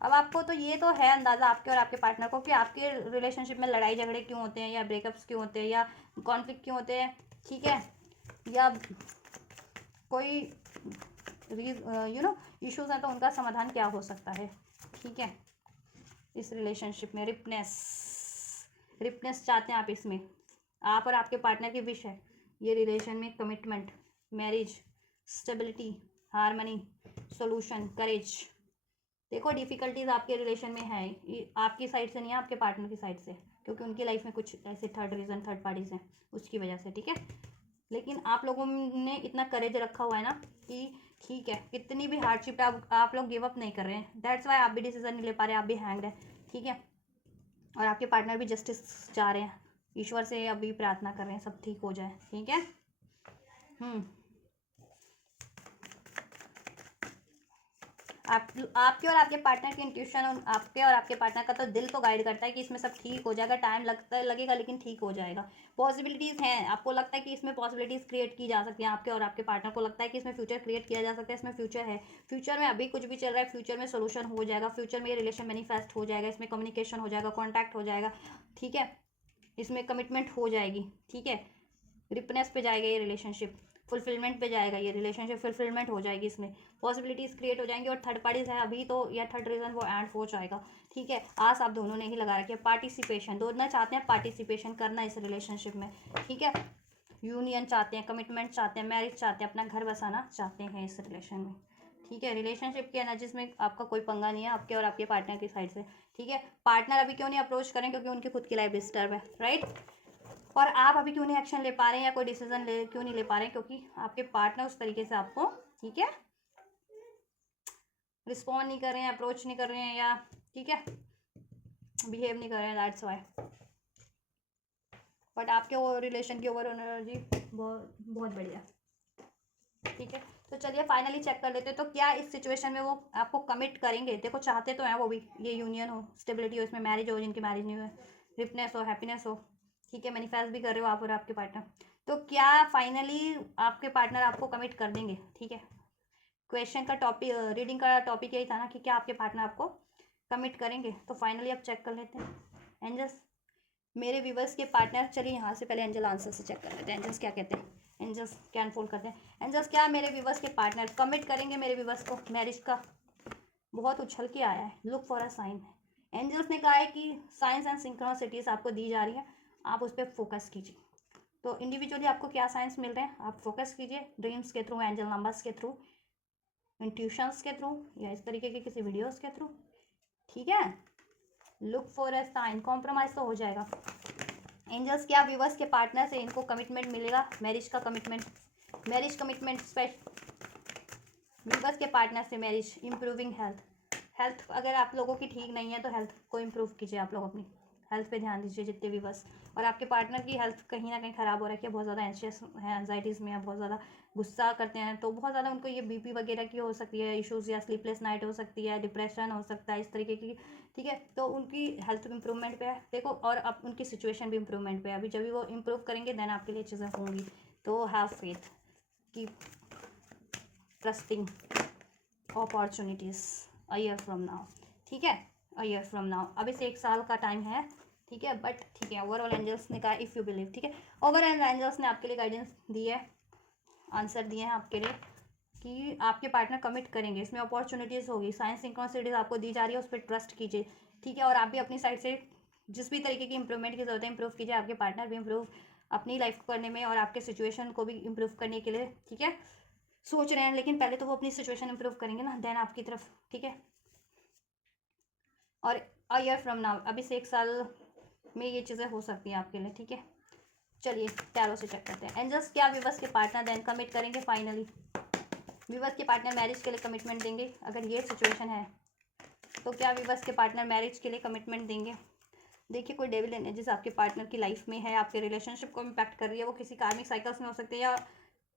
अब आपको तो ये तो है अंदाज़ा आपके और आपके पार्टनर को कि आपके रिलेशनशिप में लड़ाई झगड़े क्यों होते हैं, या ब्रेकअप्स क्यों होते हैं, या कॉन्फ्लिक्ट क्यों होते हैं। ठीक है, या कोई इश्यूज हैं तो उनका समाधान क्या हो सकता है। ठीक है, इस रिलेशनशिप में रिपनेस चाहते हैं आप, इसमें आप और आपके पार्टनर की विश है ये रिलेशन में, commitment, marriage, stability, harmony, solution, courage. देखो डिफ़िकल्टीज आपके रिलेशन में है, आपकी साइड से नहीं है, आपके पार्टनर की साइड से, क्योंकि उनकी लाइफ में कुछ ऐसे थर्ड पार्टीज हैं उसकी वजह से। ठीक है, लेकिन आप लोगों ने इतना करेज रखा हुआ है ना कि ठीक है, कितनी भी हार्डशिप आप लोग गिव अप नहीं कर रहे हैं, दैट्स वाई आप भी डिसीजन नहीं ले पा रहे, आप भी हैंग्ड है। ठीक है, और आपके पार्टनर भी जस्टिस चाह रहे हैं, ईश्वर से अभी प्रार्थना कर रहे हैं सब ठीक हो जाए। ठीक है, आपके और आपके पार्टनर की इंट्यूशन, और आपके और आपके पार्टनर का तो दिल तो गाइड करता है कि इसमें सब ठीक हो जाएगा, टाइम लगेगा लेकिन ठीक हो जाएगा। पॉसिबिलिटीज़ हैं, आपको लगता है कि इसमें पॉसिबिलिटीज़ क्रिएट की जा सकती हैं, आपके और आपके पार्टनर को लगता है कि इसमें फ्यूचर क्रिएट किया जा सकता है, इसमें फ्यूचर है, फ्यूचर में अभी कुछ भी चल रहा है, फ्यूचर में सोल्यूशन हो जाएगा, फ्यूचर में ये रिलेशन मैनिफेस्ट हो जाएगा, इसमें कम्युनिकेशन हो जाएगा, कॉन्टैक्ट हो जाएगा। ठीक है, इसमें कमिटमेंट हो जाएगी। ठीक है, रिपनेस पे जाएगा ये रिलेशनशिप, फुलफिलमेंट पे जाएगा, ये रिलेशनशिप फुलफिलमेंट हो जाएगी, इसमें पॉसिबिलिटीज़ क्रिएट हो जाएंगी। और थर्ड पार्टीज है अभी तो, या थर्ड रीज़न वो एंड हो जाएगा, ठीक है। आस आप दोनों ने ही लगा रखी है, पार्टिसिपेशन, दोनों चाहते हैं पार्टिसिपेशन करना इस रिलेशनशिप में, ठीक है। यूनियन चाहते हैं, कमिटमेंट चाहते हैं, मैरिज चाहते हैं, अपना घर बसाना चाहते हैं इस रिलेशन में, ठीक है। रिलेशनशिप की एनर्जीज में आपका कोई पंगा नहीं है, आपके और आपके पार्टनर की साइड से, ठीक है। पार्टनर अभी क्यों नहीं अप्रोच करें, क्योंकि उनकी खुद की लाइफ डिस्टर्ब है, राइट। और आप अभी क्यों नहीं एक्शन ले पा रहे हैं या कोई डिसीजन क्यों नहीं ले पा रहे हैं, क्योंकि आपके पार्टनर उस तरीके से आपको, ठीक है, रिस्पॉन्ड नहीं कर रहे हैं, अप्रोच नहीं कर रहे हैं, या ठीक है बिहेव नहीं कर रहे हैं, दैट्स वाई। बट आपके वो रिलेशन की ओवरऑल एनर्जी बहुत बहुत बढ़िया, ठीक है। तो चलिए फाइनली चेक कर लेते हैं, तो क्या इस सिचुएशन में वो आपको कमिट करेंगे। देखो चाहते तो हैं वो भी, ये यूनियन हो, स्टेबिलिटी हो, इसमें मैरिज हो, जिनकी मैरिज नहीं हुई, रिपनेस हो, हैप्पीनेस हो, ठीक है, मैनिफेस्ट भी कर रहे हो आप और आपके पार्टनर। तो क्या फाइनली आपके पार्टनर आपको कमिट कर देंगे, ठीक है। क्वेश्चन का टॉपिक, रीडिंग का टॉपिक यही था ना कि क्या आपके पार्टनर आपको कमिट करेंगे। तो फाइनली अब चेक कर लेते हैं एंजल्स, मेरे व्यूवर्स के पार्टनर। चलिए यहाँ से पहले एंजल आंसर से चेक कर लेते हैं, एंजल्स क्या कहते हैं, एंजल्स क्या अनफोल्ड करते हैं। एंजल्स, क्या मेरे व्यूवर्स के पार्टनर कमिट करेंगे मेरे व्यूवर्स को मैरिज का। बहुत उछल के आया है, look for a sign. Angels ने कहा है कि साइंस एंड सिंक्रोनिसिटीज आपको दी जा रही है, आप उस पर फोकस कीजिए। तो इंडिविजुअली आपको क्या साइंस मिल रहे हैं, आप फोकस कीजिए ड्रीम्स के थ्रू, एंजल नंबर्स के थ्रू, इंट्यूशंस के थ्रू, या इस तरीके के किसी वीडियोस के थ्रू, ठीक है। Look for a sign, compromise तो हो जाएगा। एंजल्स, क्या व्यूवर्स के पार्टनर से इनको कमिटमेंट मिलेगा, मैरिज का कमिटमेंट, मैरिज कमिटमेंट व्यूवर्स के पार्टनर से मैरिज, इम्प्रूविंग हेल्थ, हेल्थ अगर आप लोगों की ठीक नहीं है तो हेल्थ को इम्प्रूव कीजिए, आप लोग अपनी हेल्थ पे ध्यान दीजिए जितने व्यूवर्स। और आपके पार्टनर की हेल्थ कहीं ना कहीं ख़राब हो रखी है, बहुत ज़्यादा एंशियस है, एंजाइटीज़ में है, बहुत ज़्यादा गुस्सा करते हैं, तो बहुत ज़्यादा उनको ये बीपी वगैरह की हो सकती है इश्यूज़, या स्लीपलेस नाइट हो सकती है, डिप्रेशन हो सकता है, इस तरीके की, ठीक है। तो उनकी हेल्थ इंप्रूवमेंट पे है देखो, और अब उनकी सिचुएशन भी इंप्रूवमेंट पे है। अभी जब भी वो इम्प्रूव करेंगे देन आपके लिए चीज़ें होंगी। तो have faith, keep trusting opportunities a year from now, ठीक है, अ ईयर फ्रॉम नाउ। अभी से 1 साल का टाइम है, ठीक है। बट ठीक है, ओवरऑल एंजल्स ने कहा इफ़ यू बिलीव, ठीक है। ओवरऑल एंजल्स ने आपके लिए गाइडेंस दी है, आंसर दिए हैं आपके लिए कि आपके पार्टनर कमिट करेंगे, इसमें अपॉर्चुनिटीज़ होगी, साइंस सिंक्रोनिसिटीज़ आपको दी जा रही है, उस पर ट्रस्ट कीजिए, ठीक है। और आप भी अपनी साइड से जिस भी तरीके की इंप्रूवमेंट की जरूरत है इंप्रूव कीजिए, आपके पार्टनर भी इंप्रूव अपनी लाइफ को करने में और आपके सिचुएशन को भी इम्प्रूव करने के लिए, ठीक है, सोच रहे हैं। लेकिन पहले तो वो अपनी सिचुएशन इंप्रूव करेंगे ना, देन आपकी तरफ, ठीक है। और अ ईयर फ्रॉम नाउ, अभी से 1 साल में ये चीज़ें हो सकती हैं आपके लिए, ठीक है। चलिए टैरो से चेक करते हैं एंजल्स, क्या व्यूवर्स के पार्टनर देन कमिट करेंगे फाइनली, व्यूवर्स के पार्टनर मैरिज के लिए कमिटमेंट देंगे। अगर ये सिचुएशन है तो क्या व्यूवर्स के पार्टनर मैरिज के लिए कमिटमेंट देंगे। देखिए कोई डेविल एनर्जीज आपके पार्टनर की लाइफ में है, आपके रिलेशनशिप को इम्पैक्ट कर रही है, वो किसी कार्मिक साइकिल्स में हो सकते हैं, या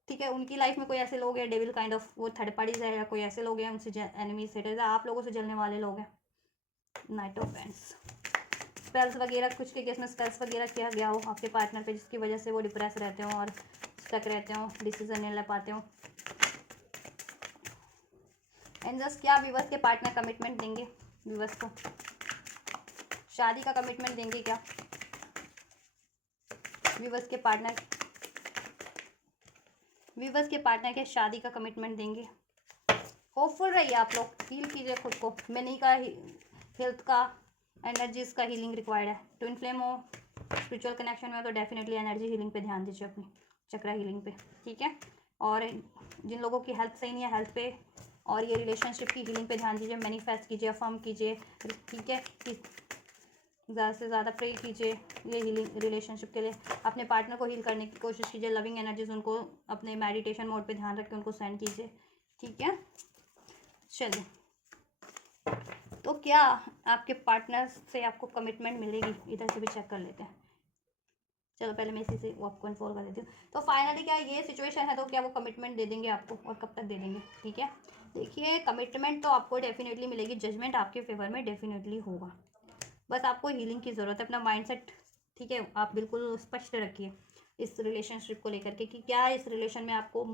ठीक है उनकी लाइफ में कोई ऐसे लोग हैं डेविल काइंड ऑफ, वो थर्ड पार्टीज है, या कोई ऐसे लोग हैं उनसे एनिमीज सेटर्स, आप लोगों से जलने वाले लोग हैं। नाइट ऑफ पेंट्स, स्पेल्स वगैरह, कुछ के केस में स्पेल्स वगैरह किया गया हो आपके पार्टनर पे, जिसकी वजह से वो डिप्रेस रहते हो और स्टक रहते हो, डिसीजन नहीं ले पाते हो। एंजल्स, क्या व्यूवर्स के पार्टनर कमिटमेंट देंगे व्यूवर्स को, शादी का कमिटमेंट देंगे क्या व्यूवर्स के पार्टनर, व्यूवर्स के पार्टनर के शादी का कमिटमेंट देंगे। होपफुल रहिए आप लोग, हील कीजिए खुद को। मनी का, हेल्थ का, एनर्जीज का हीलिंग रिक्वायर्ड है। ट्विन फ्लेम हो, स्पिरिचुअल कनेक्शन में, तो डेफिनेटली एनर्जी हीलिंग पे ध्यान दीजिए, अपनी चक्रा हीलिंग पे, ठीक है। और जिन लोगों की हेल्थ सही नहीं है, हेल्थ पे और ये रिलेशनशिप की हीलिंग पे ध्यान दीजिए, मैनिफेस्ट कीजिए, अफर्म कीजिए, ठीक है, कि ज़्यादा से ज़्यादा प्रे कीजिए ये हीलिंग रिलेशनशिप के लिए, अपने पार्टनर को हील करने की कोशिश कीजिए, लविंग एनर्जीज उनको अपने मेडिटेशन मोड पे ध्यान रख के उनको सेंड कीजिए, ठीक है। चलिए, तो क्या आपके पार्टनर से आपको कमिटमेंट मिलेगी, इधर से भी चेक कर लेते हैं। चलो पहले मैं इसी से वो आपको इन्फॉर्म कर देती हूँ। तो फाइनली क्या ये सिचुएशन है, तो क्या वो कमिटमेंट दे देंगे आपको, और कब तक दे देंगे, ठीक है। देखिए कमिटमेंट तो आपको डेफिनेटली मिलेगी, जजमेंट आपके फेवर में डेफिनेटली होगा, बस आपको हीलिंग की ज़रूरत है। अपना माइंडसेट, ठीक है, आप बिल्कुल स्पष्ट रखिए इस रिलेशनशिप को लेकर के कि क्या इस रिलेशन में आपको,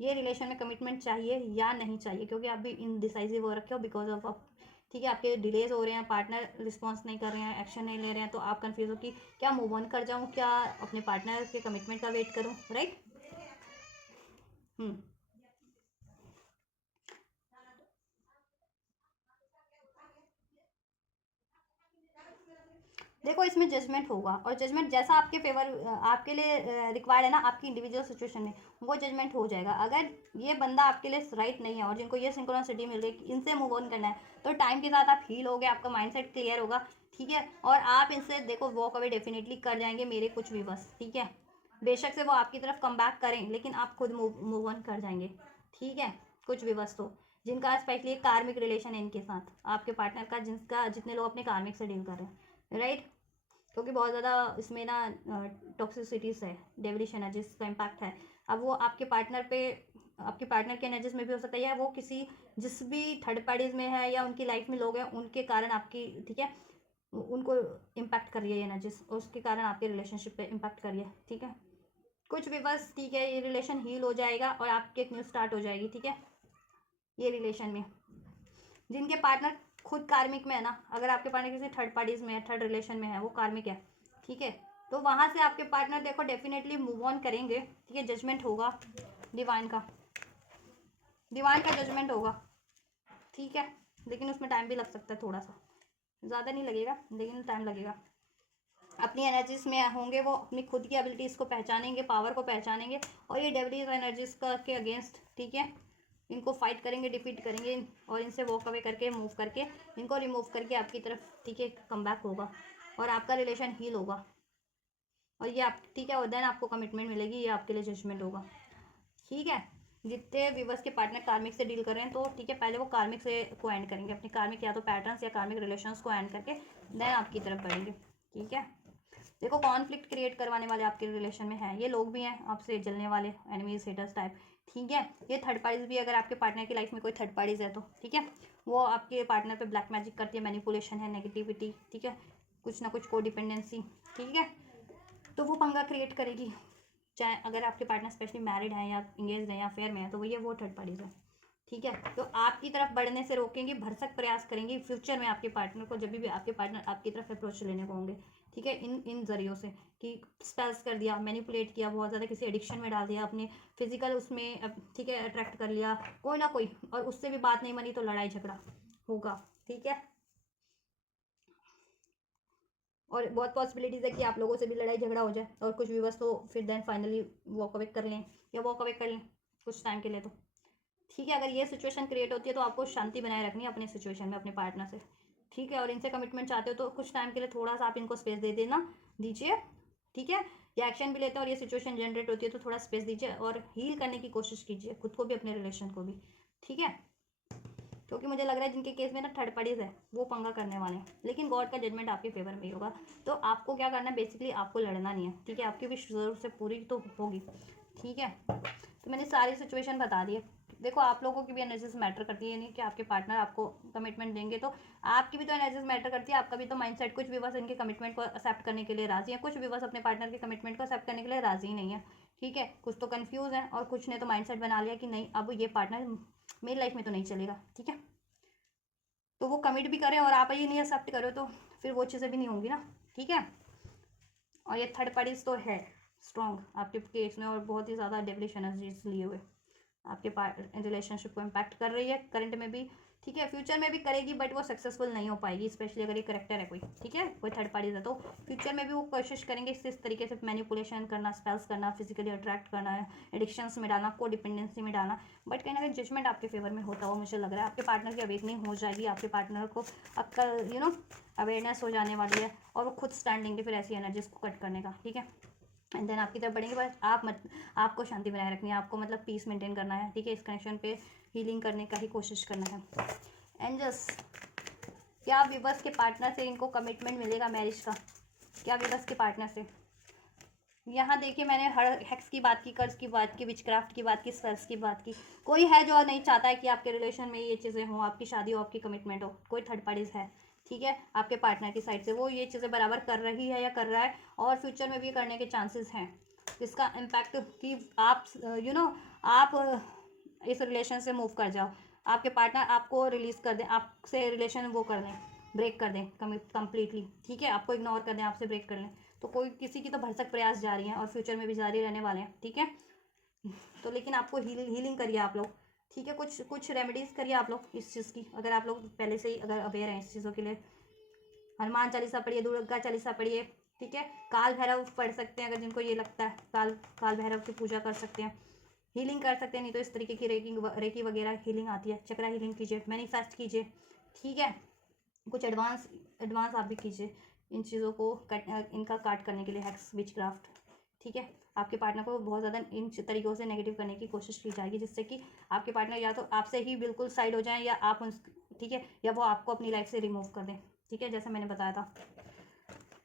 ये रिलेशन में कमिटमेंट चाहिए या नहीं चाहिए, क्योंकि आप भी इनडिसाइसिव हो रखे हो बिकॉज ऑफ आप, ठीक है, आपके डिलेज हो रहे हैं, पार्टनर रिस्पॉन्स नहीं कर रहे हैं, एक्शन नहीं ले रहे हैं, तो आप कन्फ्यूज हो कि क्या मूव ऑन कर जाऊँ, क्या अपने पार्टनर के कमिटमेंट का वेट करूँ, राइट। देखो इसमें जजमेंट होगा, और जजमेंट जैसा आपके फेवर आपके लिए रिक्वायर्ड है ना आपकी इंडिविजुअल सिचुएशन में, वो जजमेंट हो जाएगा। अगर ये बंदा आपके लिए राइट नहीं है और जिनको ये सिंक्रोनिसिटी मिल रही है इनसे मूव ऑन करना है, तो टाइम के साथ आप हील हो गए, आपका माइंडसेट क्लियर होगा, ठीक है, और आप इनसे देखो वॉक अवे डेफिनेटली कर जाएंगे मेरे कुछ भी बस, ठीक है। बेशक से वो आपकी तरफ कम बैक करें, लेकिन आप खुद मूव ऑन कर जाएंगे, ठीक है। कुछ भी बस तो जिनका स्पेशली कार्मिक रिलेशन है इनके साथ आपके पार्टनर का, जिसका जितने लोग अपने कार्मिक से डील कर रहे हैं, राइट, क्योंकि बहुत ज़्यादा इसमें ना टॉक्सिसिटीज़ है, डेविलिश एनर्जीज का इम्पैक्ट है। अब वो आपके पार्टनर पे, आपके पार्टनर के एनर्जीज में भी हो सकता है, या वो किसी जिस भी थर्ड पार्टीज में है या उनकी लाइफ में लोग हैं उनके कारण आपकी, ठीक है, उनको इम्पैक्ट कर रही है ये एनर्जीज, उसके कारण आपके रिलेशनशिप पे इम्पैक्ट कर रही है, ठीक है। कुछ भी बस, ठीक है, ये रिलेशन हील हो जाएगा और आपकी एक न्यू स्टार्ट हो जाएगी, ठीक है। ये रिलेशन में जिनके पार्टनर खुद कार्मिक में है ना, अगर आपके पार्टनर किसी थर्ड पार्टीज में है, थर्ड रिलेशन में है, वो कार्मिक है, ठीक है, तो वहाँ से आपके पार्टनर देखो डेफिनेटली मूव ऑन करेंगे, ठीक है। जजमेंट होगा डिवाइन का, डिवाइन का जजमेंट होगा, ठीक है, लेकिन उसमें टाइम भी लग सकता है, थोड़ा सा, ज़्यादा नहीं लगेगा लेकिन टाइम लगेगा। अपनी एनर्जीज में होंगे वो, अपनी खुद की एबिलिटीज़ को पहचानेंगे, पावर को पहचानेंगे, और ये डेविलियस एनर्जीज का के अगेंस्ट, ठीक है, इनको फाइट करेंगे, डिफीट करेंगे, और इनसे वॉक अवे करके मूव करके इनको रिमूव करके आपकी तरफ, ठीक है, कम बैक होगा और आपका रिलेशन हील होगा, और ये आप, ठीक है, और देन आपको कमिटमेंट मिलेगी, ये आपके लिए जजमेंट होगा, ठीक है। जितने व्यूवर्स के पार्टनर कार्मिक से डील कर रहे हैं, तो ठीक है, पहले वो कार्मिक से को एंड करेंगे, अपने कार्मिक या तो पैटर्न्स या कार्मिक रिलेशंस को एंड करके देन आपकी तरफ बढ़ेंगे, ठीक है। देखो कॉन्फ्लिक्ट क्रिएट करवाने वाले आपके रिलेशन में हैं, ये लोग भी हैं आपसे जलने वाले, एनिमीज, हेटर्स टाइप, ठीक है। ये थर्ड पार्टीज भी, अगर आपके पार्टनर की लाइफ में कोई थर्ड पार्टीज है तो, ठीक है, वो आपके पार्टनर पे ब्लैक मैजिक करती है, मैनिपुलेशन है, नेगेटिविटी, ठीक है, कुछ ना कुछ को डिपेंडेंसी, ठीक है, तो वो पंगा क्रिएट करेगी। चाहे अगर आपके पार्टनर स्पेशली मैरिड है या इंगेज है या अफेयर में है, तो वो थर्ड पार्टीज है, ठीक है। तो आपकी तरफ बढ़ने से रोकेंगे, भरसक प्रयास करेंगे फ्यूचर में आपके पार्टनर को, जब भी आपके पार्टनर आपकी तरफ अप्रोच लेने को होंगे, ठीक है, इन जरियों से, कि स्पेल्स कर दिया, मैनिपुलेट किया, बहुत ज़्यादा किसी एडिक्शन में डाल दिया, अपने फिजिकल उसमें, ठीक है, अट्रैक्ट कर लिया कोई ना कोई, और उससे भी बात नहीं बनी तो लड़ाई झगड़ा होगा, ठीक है। और बहुत पॉसिबिलिटीज़ है कि आप लोगों से भी लड़ाई झगड़ा हो जाए और कुछ भी, बस तो फिर देन फाइनली वॉक अवे कर लें, या वॉक अवे कर लें कुछ टाइम के लिए, तो ठीक है। अगर ये सिचुएशन क्रिएट होती है तो आपको शांति बनाए रखनी है अपने सिचुएशन में अपने पार्टनर से, ठीक है, और इनसे कमिटमेंट चाहते हो तो कुछ टाइम के लिए थोड़ा सा आप इनको स्पेस दे देना दीजिए, ठीक है। ये एक्शन भी लेते हैं और ये सिचुएशन जनरेट होती है तो थोड़ा स्पेस दीजिए और हील करने की कोशिश कीजिए, खुद को भी अपने रिलेशन को भी, ठीक है, क्योंकि मुझे लग रहा है जिनके केस में ना थर्ड पार्टीज है वो पंगा करने वाले हैं, लेकिन गॉड का जजमेंट आपके फेवर में ही होगा। तो आपको क्या करना है, बेसिकली आपको लड़ना नहीं है, ठीक है, आपकी विश जरूर से पूरी तो होगी, ठीक है। तो मैंने सारी सिचुएशन बता दी है। देखो आप लोगों की भी एनर्जीज मैटर करती है, नहीं कि आपके पार्टनर आपको कमिटमेंट देंगे तो आपकी भी तो एनर्जीज मैटर करती है, आपका भी तो माइंडसेट। कुछ भी बस इनके कमिटमेंट को एक्सेप्ट करने के लिए राजी है, कुछ भी बस अपने पार्टनर के कमिटमेंट को एक्सेप्ट करने के लिए राजी नहीं है, ठीक है। कुछ तो कंफ्यूज है और कुछ ने तो माइंडसेट बना लिया कि नहीं अब ये पार्टनर मेरी लाइफ में तो नहीं चलेगा, ठीक है। तो वो कमिट भी करें और आप ये नहीं एक्सेप्ट करो तो फिर वो चीज़ें भी नहीं होंगी ना, ठीक है। और ये थर्ड पार्टीज तो है स्ट्रॉन्ग आपके केस में, और बहुत ही ज़्यादा डेवलिश एनर्जीज लिए हुए आपके रिलेशनशिप को इम्पैक्ट कर रही है करंट में भी, ठीक है, फ्यूचर में भी करेगी, बट वो सक्सेसफुल नहीं हो पाएगी, स्पेशली अगर ये करेक्टर है कोई, ठीक है, कोई थर्ड पार्टीज है तो फ्यूचर में भी वो कोशिश करेंगे इस तरीके से मैनिपुलेशन करना, स्पेल्स करना, फिजिकली अट्रैक्ट करना, एडिक्शंस में डालना, को डिपेंडेंसी में डालना, बट कहीं ना कहीं जजमेंट आपके फेवर में होता हुआ मुझे लग रहा है। आपके पार्टनर की अवेकनिंग हो जाएगी, आपके पार्टनर को अक्ल अवेयरनेस हो जाने वाली है और वो खुद स्टैंड लेंगे फिर ऐसी एनर्जीज को कट करने का, ठीक है। एंड देन आपकी तरफ बढ़ेंगे, बस आपको शांति बनाए रखनी है, आपको मतलब पीस मेंटेन करना है, ठीक है, इस कनेक्शन पे हीलिंग करने का ही कोशिश करना है। एंजल्स, क्या विवश के पार्टनर से इनको कमिटमेंट मिलेगा मैरिज का? क्या विवश के पार्टनर से? यहाँ देखिए मैंने हर हेक्स की बात की, कर्ज की बात की, विचक्राफ्ट की बात की, स्पेल्स की बात की। कोई है जो नहीं चाहता है कि आपके रिलेशन में ये चीज़ें हों, आपकी शादी हो, आपकी कमिटमेंट हो। कोई थर्ड पार्टीज है, ठीक है, आपके पार्टनर की साइड से वो ये चीज़ें बराबर कर रही है या कर रहा है, और फ्यूचर में भी करने के चांसेस हैं। इसका इम्पैक्ट कि आप आप इस रिलेशन से मूव कर जाओ, आपके पार्टनर आपको रिलीज़ कर दें, आपसे रिलेशन वो कर दें, ब्रेक कर दें कम्प्लीटली, ठीक है, आपको इग्नोर कर दें, आपसे ब्रेक कर लें। तो कोई किसी की तो भरसक प्रयास जारी हैं और फ्यूचर में भी जारी रहने वाले हैं, ठीक है। तो लेकिन आपको हीलिंग करिए आप लोग, ठीक है। कुछ रेमेडीज़ करिए आप लोग इस चीज़ की, अगर आप लोग पहले से ही अगर अवेयर हैं इस चीज़ों के लिए। हनुमान चालीसा पढ़िए, दुर्गा चालीसा पढ़िए, ठीक है। काल भैरव पढ़ सकते हैं अगर जिनको ये लगता है, काल भैरव की पूजा कर सकते हैं, हीलिंग कर सकते हैं। नहीं तो इस तरीके की रेकी वगैरह हीलिंग आती है, चक्रा हीलिंग कीजिए, मैनिफेस्ट कीजिए, ठीक है। कुछ एडवांस आप भी कीजिए इन चीज़ों को इनका काट करने के लिए, हैक्स विच क्राफ्ट, ठीक है। आपके पार्टनर को बहुत ज़्यादा इन तरीक़ों से नेगेटिव करने की कोशिश की जाएगी, जिससे कि आपके पार्टनर या तो आपसे ही बिल्कुल साइड हो जाएं, या आप उन, ठीक है, या वो आपको अपनी लाइफ से रिमूव कर दें, ठीक है, जैसा मैंने बताया था।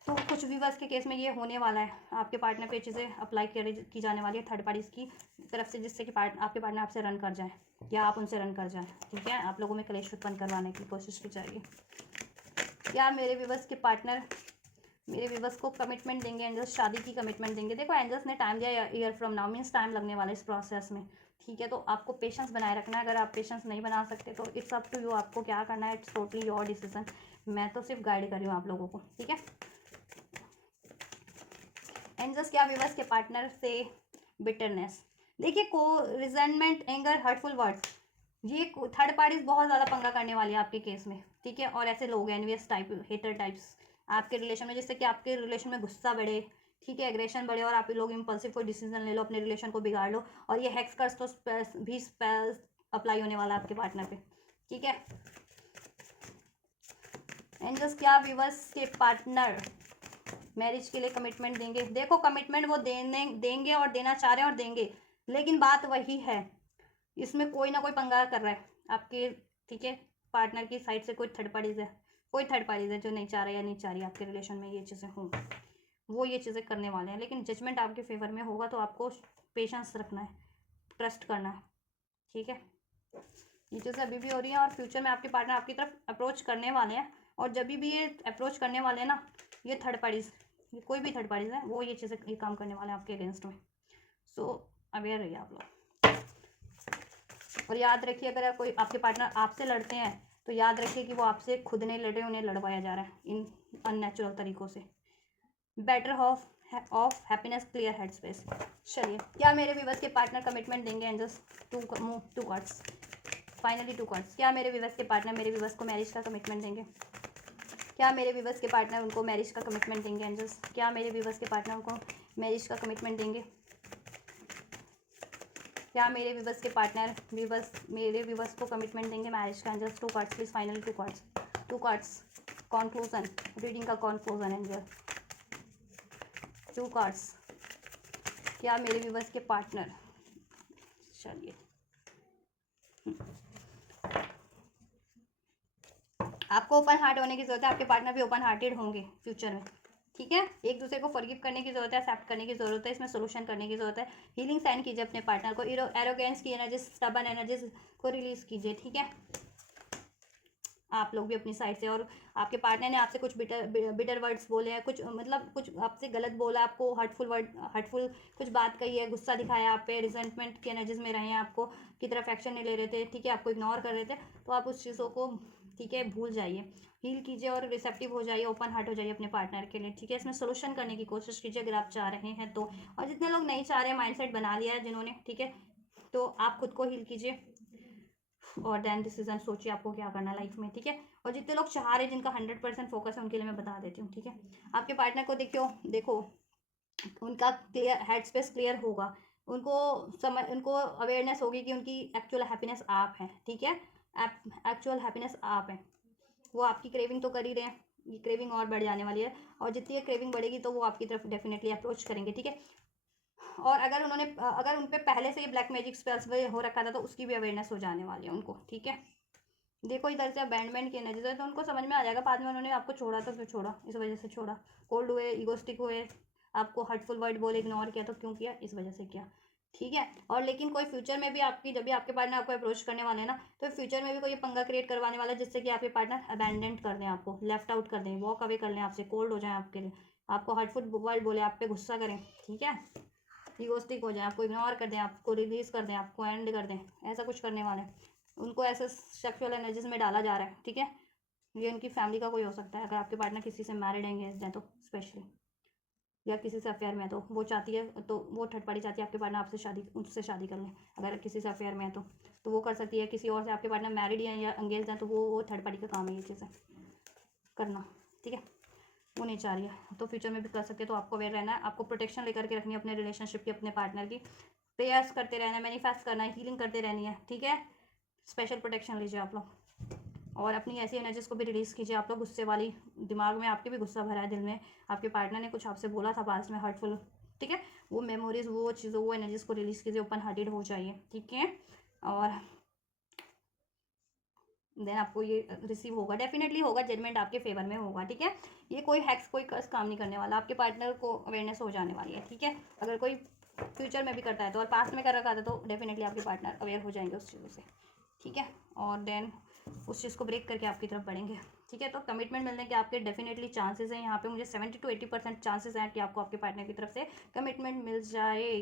तो कुछ व्यूअर्स के केस में ये होने वाला है, आपके पार्टनर पे चीज़ें अप्लाई की जाने वाली है थर्ड पार्टीज़ की तरफ से, जिससे कि आपके पार्टनर आपसे रन कर जाए या आप उनसे रन कर जाएं, ठीक है। आप लोगों में कलेश उत्पन्न करवाने की कोशिश की जाएगी। क्या मेरे व्यूअर्स के पार्टनर मेरे व्यूअर्स को कमिटमेंट देंगे? एंजल्स शादी की कमिटमेंट देंगे। देखो एंजल्स ने टाइम दिया, year from now means time लगने वाला है इस प्रोसेस में, ठीक है। तो आपको पेशेंस बनाए रखना है। अगर आप पेशेंस नहीं बना सकते तो इट्स अप टू यू, आपको क्या करना है, इट्स टोटली योर डिसीजन। मैं तो सिर्फ गाइड कर रही हूँ आप लोगों को, ठीक है। एंजल्स क्या व्यूअर्स के पार्टनर से बिटरनेस, देखिए को रिजेंटमेंट, एंगर, हर्टफुल वर्ड्स, ये थर्ड पार्टीज बहुत ज़्यादा पंगा करने वाली है आपके केस में, ठीक है। और ऐसे लोग एनवियस टाइप, हेटर टाइप्स आपके रिलेशन में, जिससे कि आपके रिलेशन में गुस्सा बढ़े, ठीक है, एग्रेशन बढ़े, और आप लोग इम्पल्सिव कोई डिसीजन ले लो, अपने रिलेशन को बिगाड़ लो। और ये हेक्स कर्स तो भी स्पेल्स अप्लाई होने वाला है आपके पार्टनर पे, ठीक है। एंजल्स क्या व्यूअर्स के पार्टनर मैरिज के लिए कमिटमेंट देंगे? देखो कमिटमेंट वो देंगे और देना चाह रहे हैं और देंगे, लेकिन बात वही है, इसमें कोई ना कोई पंगा कर रहा है आपके, ठीक है। पार्टनर की साइड से कोई थर्ड पार्टीज है जो नहीं चाह रहा या नहीं चाह रही आपके रिलेशन में ये चीज़ें हों, वो ये चीज़ें करने वाले हैं। लेकिन जजमेंट आपके फेवर में होगा, तो आपको पेशेंस रखना है, ट्रस्ट करना है, ठीक है। ये चीज़ें अभी भी हो रही हैं और फ्यूचर में आपके पार्टनर आपकी तरफ अप्रोच करने वाले हैं, और जब भी ये अप्रोच करने वाले हैं ना, ये थर्ड पार्टीज, ये कोई भी थर्ड पार्टीज है, वो ये चीज़ें ये काम करने वाले हैं आपके अगेंस्ट में। सो अवेयर रहिए आप लोग। और याद रखिए, अगर कोई आपके पार्टनर आपसे लड़ते हैं तो याद रखिए कि वो आपसे खुद नहीं लड़ रहे, उन्हें लड़वाया जा रहा है इन अननेचुरल तरीक़ों से। Better of happiness, clear head space. चलिए, क्या मेरे व्यूअर्स के पार्टनर कमिटमेंट देंगे? Angels two cards, finally 2 cards. क्या मेरे व्यूअर्स के पार्टनर मेरे व्यूअर्स को मैरिज का कमिटमेंट देंगे? क्या मेरे व्यूअर्स के पार्टनर उनको मैरिज का कमिटमेंट देंगे? एंजल्स क्या मेरे व्यूअर्स के पार्टनर उनको मैरिज का कमिटमेंट देंगे? क्या मेरे व्यूअर्स के पार्टनर मेरे व्यूअर्स को कमिटमेंट देंगे मैरिज का? Angels 2 cards please, finally 2 cards, conclusion, reading का कॉन्क्लूजन एंजल। 2 कार्ड्स, क्या मेरे व्यूअर्स के पार्टनर, चलिए आपको ओपन हार्ट होने की जरूरत है, आपके पार्टनर भी ओपन हार्टेड होंगे फ्यूचर में, ठीक है। एक दूसरे को फॉरगिव करने की जरूरत है, एक्सेप्ट करने की जरूरत है, इसमें सोल्यूशन करने की जरूरत है। हीलिंग साइन कीजिए अपने पार्टनर को, एरोगेंस की एनर्जी, स्टबर्न एनर्जीज को रिलीज कीजिए, ठीक है। आप लोग भी अपनी साइड से, और आपके पार्टनर ने आपसे कुछ बिटर वर्ड्स बोले हैं, कुछ मतलब कुछ आपसे गलत बोला, आपको हर्टफुल कुछ बात कही है, गुस्सा दिखाया आप पे, रिजेंटमेंट की एनर्जीज में रहे हैं, आपको की तरफ एक्शन नहीं ले रहे थे, ठीक है, आपको इग्नोर कर रहे थे, तो आप उस चीज़ों को, ठीक है, भूल जाइए, हील कीजिए और रिसेप्टिव हो जाइए, ओपन हार्ट हो जाइए अपने पार्टनर के लिए, ठीक है। इसमें सोल्यूशन करने की कोशिश कीजिए अगर आप चाह रहे हैं तो, और जितने लोग नहीं चाह रहे, माइंडसेट बना लिया है जिन्होंने, ठीक है, तो आप खुद को हील कीजिए और देन डिसीजन सोचिए आपको क्या करना है लाइफ में, ठीक है। और जितने लोग चाह रहे हैं, जिनका 100% फोकस है, उनके लिए मैं बता देती हूँ, ठीक है। आपके पार्टनर को देखो उनका क्लियर हेड स्पेस क्लियर होगा, उनको अवेयरनेस होगी कि उनकी एक्चुअल हैप्पीनेस आप हैं, ठीक है। एक्चुअल हैप्पीनेस आप हैं, वो आपकी क्रेविंग तो कर ही रहे हैं, ये क्रेविंग और बढ़ जाने वाली है, और जितनी ये क्रेविंग बढ़ेगी तो वो आपकी तरफ डेफिनेटली अप्रोच करेंगे, ठीक है। और अगर उन पे पहले से ही ब्लैक मैजिक स्पेल्स हो रखा था तो उसकी भी अवेयरनेस हो जाने वाली है उनको, ठीक है। देखो इधर से अबैंडमेंट की एनर्जी है, तो उनको समझ में आ जाएगा बाद में, उन्होंने आपको छोड़ा तो क्यों छोड़ा, इस वजह से छोड़ा, कोल्ड हुए, ईगोस्टिक हुए, आपको हर्टफुल वर्ड बोले, इग्नोर किया तो क्यों किया, इस वजह से किया, ठीक है। और लेकिन कोई फ्यूचर में भी जब भी आपके पार्टनर आपको अप्रोच करने वाले हैं ना, तो फ्यूचर में भी कोई पंगा क्रिएट करवाने वाला है, जिससे कि आपके पार्टनर अबैंडेंट कर दें, आपको लेफ्ट आउट कर दें, वॉक अवे कर लें आपसे, कोल्ड हो जाए आपके लिए, आपको हर्टफुल वर्ड बोले, आप पे गुस्सा करें, ठीक है, ईगोस्टिक हो जाए, आपको इग्नोर कर दें, आपको रिलीज कर दें, आपको एंड कर दें, ऐसा कुछ करने वाले हैं। उनको ऐसे सेक्सुअल एनर्जीज में डाला जा रहा है, ठीक है। ये उनकी फैमिली का कोई हो सकता है, अगर आपके पार्टनर किसी से मैरिड एंगेज्ड है तो स्पेशली, या किसी से अफेयर में है तो वो चाहती है, तो वो थर्ड पार्टी चाहती है आपके पार्टनर उससे शादी कर लें। अगर किसी से अफेयर में है तो वो कर सकती है। किसी और से आपके पार्टनर मैरिड है या एंगेज है तो वो थर्ड पार्टी का काम है ये चीज़ें करना, ठीक है। वो नहीं चाह रही है तो फ्यूचर में भी कर सकते हैं। तो आपको अवेयर रहना है, आपको प्रोटेक्शन लेकर के रखनी है अपने रिलेशनशिप की, अपने पार्टनर की। प्रेयर्स करते रहना है, मैनिफेस्ट करना है, हीलिंग करते रहनी है, ठीक है। स्पेशल प्रोटेक्शन लीजिए आप लोग, और अपनी ऐसी एनर्जीज को भी रिलीज़ कीजिए आप लोग। गुस्से वाली, दिमाग में आपके भी गुस्सा भरा है, दिल में आपके पार्टनर ने कुछ आपसे बोला था पास्ट में हर्टफुल, ठीक है। वो मेमोरीज, वो चीज़ों, वो एनर्जीज को रिलीज़ कीजिए, ओपन हार्टेड हो जाइए, ठीक है। और देन आपको ये रिसीव होगा, डेफिनेटली होगा, जजमेंट आपके फेवर में होगा, ठीक है। ये कोई हैक्स, कोई कर्स काम नहीं करने वाला, आपके पार्टनर को अवेयरनेस हो जाने वाली है, ठीक है। अगर कोई फ्यूचर में भी करता है तो, और पास्ट में कर रखा था तो डेफिनेटली आपके पार्टनर अवेयर हो जाएंगे उस चीज़ों से, ठीक है। और देन उस चीज़ को ब्रेक करके आपकी तरफ बढ़ेंगे, ठीक है। तो कमिटमेंट मिलने के आपके डेफिनेटली चांसेस हैं यहाँ पे। मुझे 70 to 80% चांसेस हैं कि आपको आपके पार्टनर की तरफ से कमिटमेंट मिल जाए,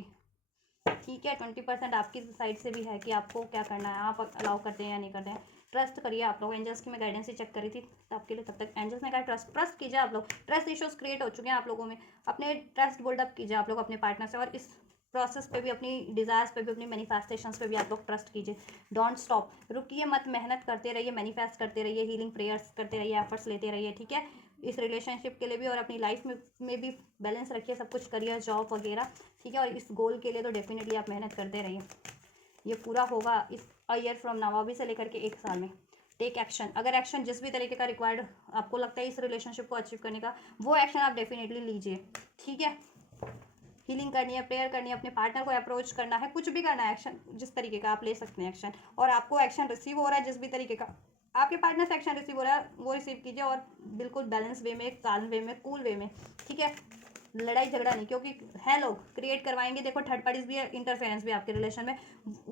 ठीक है। 20% आपकी साइड से भी है कि आपको क्या करना है, आप अलाउ करते हैं या नहीं करते हैं। ट्रस्ट करिए आप लोग। एंजल्स की मैं गाइडेंस ही चेक करी थी तो आपके लिए, तब तक एंजल्स ने कहा ट्रस्ट कीजिए आप लोग। ट्रस्ट इश्यूज क्रिएट हो चुके हैं आप लोगों में, अपने ट्रस्ट बिल्डअप कीजिए आप लोग अपने पार्टनर से। और इस प्रोसेस पे भी, अपनी डिज़ायर्स पे भी, अपनी मैनिफेस्टेशंस पे भी आप लोग ट्रस्ट कीजिए। डोंट स्टॉप, रुकिए मत, मेहनत करते रहिए, मैनिफेस्ट करते रहिए, हीलिंग प्रेयर्स करते रहिए, एफर्ट्स लेते रहिए, ठीक है। इस रिलेशनशिप के लिए भी और अपनी लाइफ में भी बैलेंस रखिए, सब कुछ करिए, जॉब वगैरह, ठीक है। और इस गोल के लिए तो डेफिनेटली आप मेहनत करते रहिए, ये पूरा होगा इस ईयर फ्रॉम नाउ, अभी से लेकर के 1 साल में। टेक एक्शन, अगर एक्शन जिस भी तरीके का रिक्वायर्ड आपको लगता है इस रिलेशनशिप को अचीव करने का, वो एक्शन आप डेफिनेटली लीजिए, ठीक है। हीलिंग करनी है, प्रेयर करनी है, अपने पार्टनर को अप्रोच करना है, कुछ भी करना है, एक्शन जिस तरीके का आप ले सकते हैं एक्शन। और आपको एक्शन रिसीव हो रहा है जिस भी तरीके का आपके पार्टनर से एक्शन रिसीव हो रहा है वो रिसीव कीजिए, और बिल्कुल बैलेंस वे में, काल्म वे में, कूल वे में, ठीक है। लड़ाई झगड़ा नहीं, क्योंकि है लोग क्रिएट करवाएंगे। देखो थर्ड पार्टीज भी है, इंटरफेरेंस भी आपके रिलेशन में।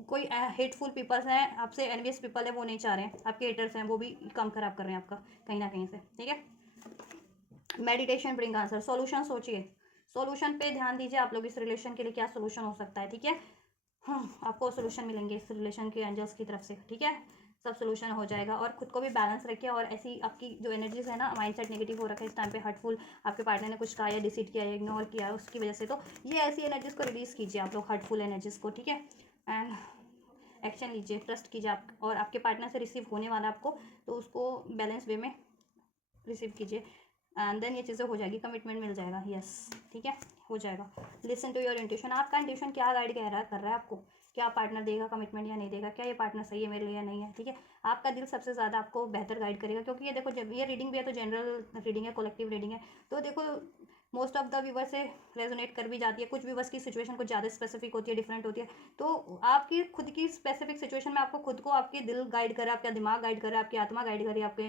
कोई हेटफुल पीपल्स हैं, आपसे एनवियस पीपल है, वो नहीं चाह रहे हैं, आपके हेटर्स हैं, वो भी काम खराब कर रहे हैं आपका कहीं ना कहीं से, ठीक है। मेडिटेशन ब्रिंग आंसर, सॉल्यूशन सोचिए, सॉल्यूशन पे ध्यान दीजिए आप लोग। इस रिलेशन के लिए क्या सॉल्यूशन हो सकता है, ठीक है। आपको सॉल्यूशन मिलेंगे इस रिलेशन के एंजल्स की तरफ से, ठीक है। सब सॉल्यूशन हो जाएगा। और खुद को भी बैलेंस रखिए। और ऐसी आपकी जो एनर्जीज है ना, माइंडसेट नेगेटिव हो रखा है इस टाइम पे, हर्टफुल, आपके पार्टनर ने कुछ कहा या डिसीट किया या इग्नोर किया उसकी वजह से, तो ये ऐसी एनर्जीज को रिलीज कीजिए आप लोग, हर्टफुल एनर्जीज को, ठीक है। एंड एक्शन लीजिए, ट्रस्ट कीजिए आप, और आपके पार्टनर से रिसीव होने वाला आपको, तो उसको बैलेंस वे में रिसीव कीजिए। एंड देन ये चीज़ें हो जाएगी, कमिटमेंट मिल जाएगा, यस, ठीक है, हो जाएगा। लिसन टू योर इंट्यूशन, आपका इंट्यूशन क्या गाइड कर रहा है आपको, क्या पार्टनर देगा कमिटमेंट या नहीं देगा, क्या ये पार्टनर सही है मेरे लिए या नहीं है, ठीक है। आपका दिल सबसे ज़्यादा आपको बेहतर गाइड करेगा, क्योंकि ये देखो, जब ये रीडिंग भी है तो जनरल रीडिंग है, कलेक्टिव रीडिंग है, तो देखो मोस्ट ऑफ द व्यूवर से रेजोनेट कर भी जाती है। कुछ व्यूवर्स की सिचुएशन कुछ ज़्यादा स्पेसिफिक होती है, डिफरेंट होती है, तो आपकी खुद की स्पेसिफिक सिचुएशन में आपको खुद को आपके दिल गाइड करे, आपका दिमाग गाइड करे, आपकी आत्मा गाइड करे, आपके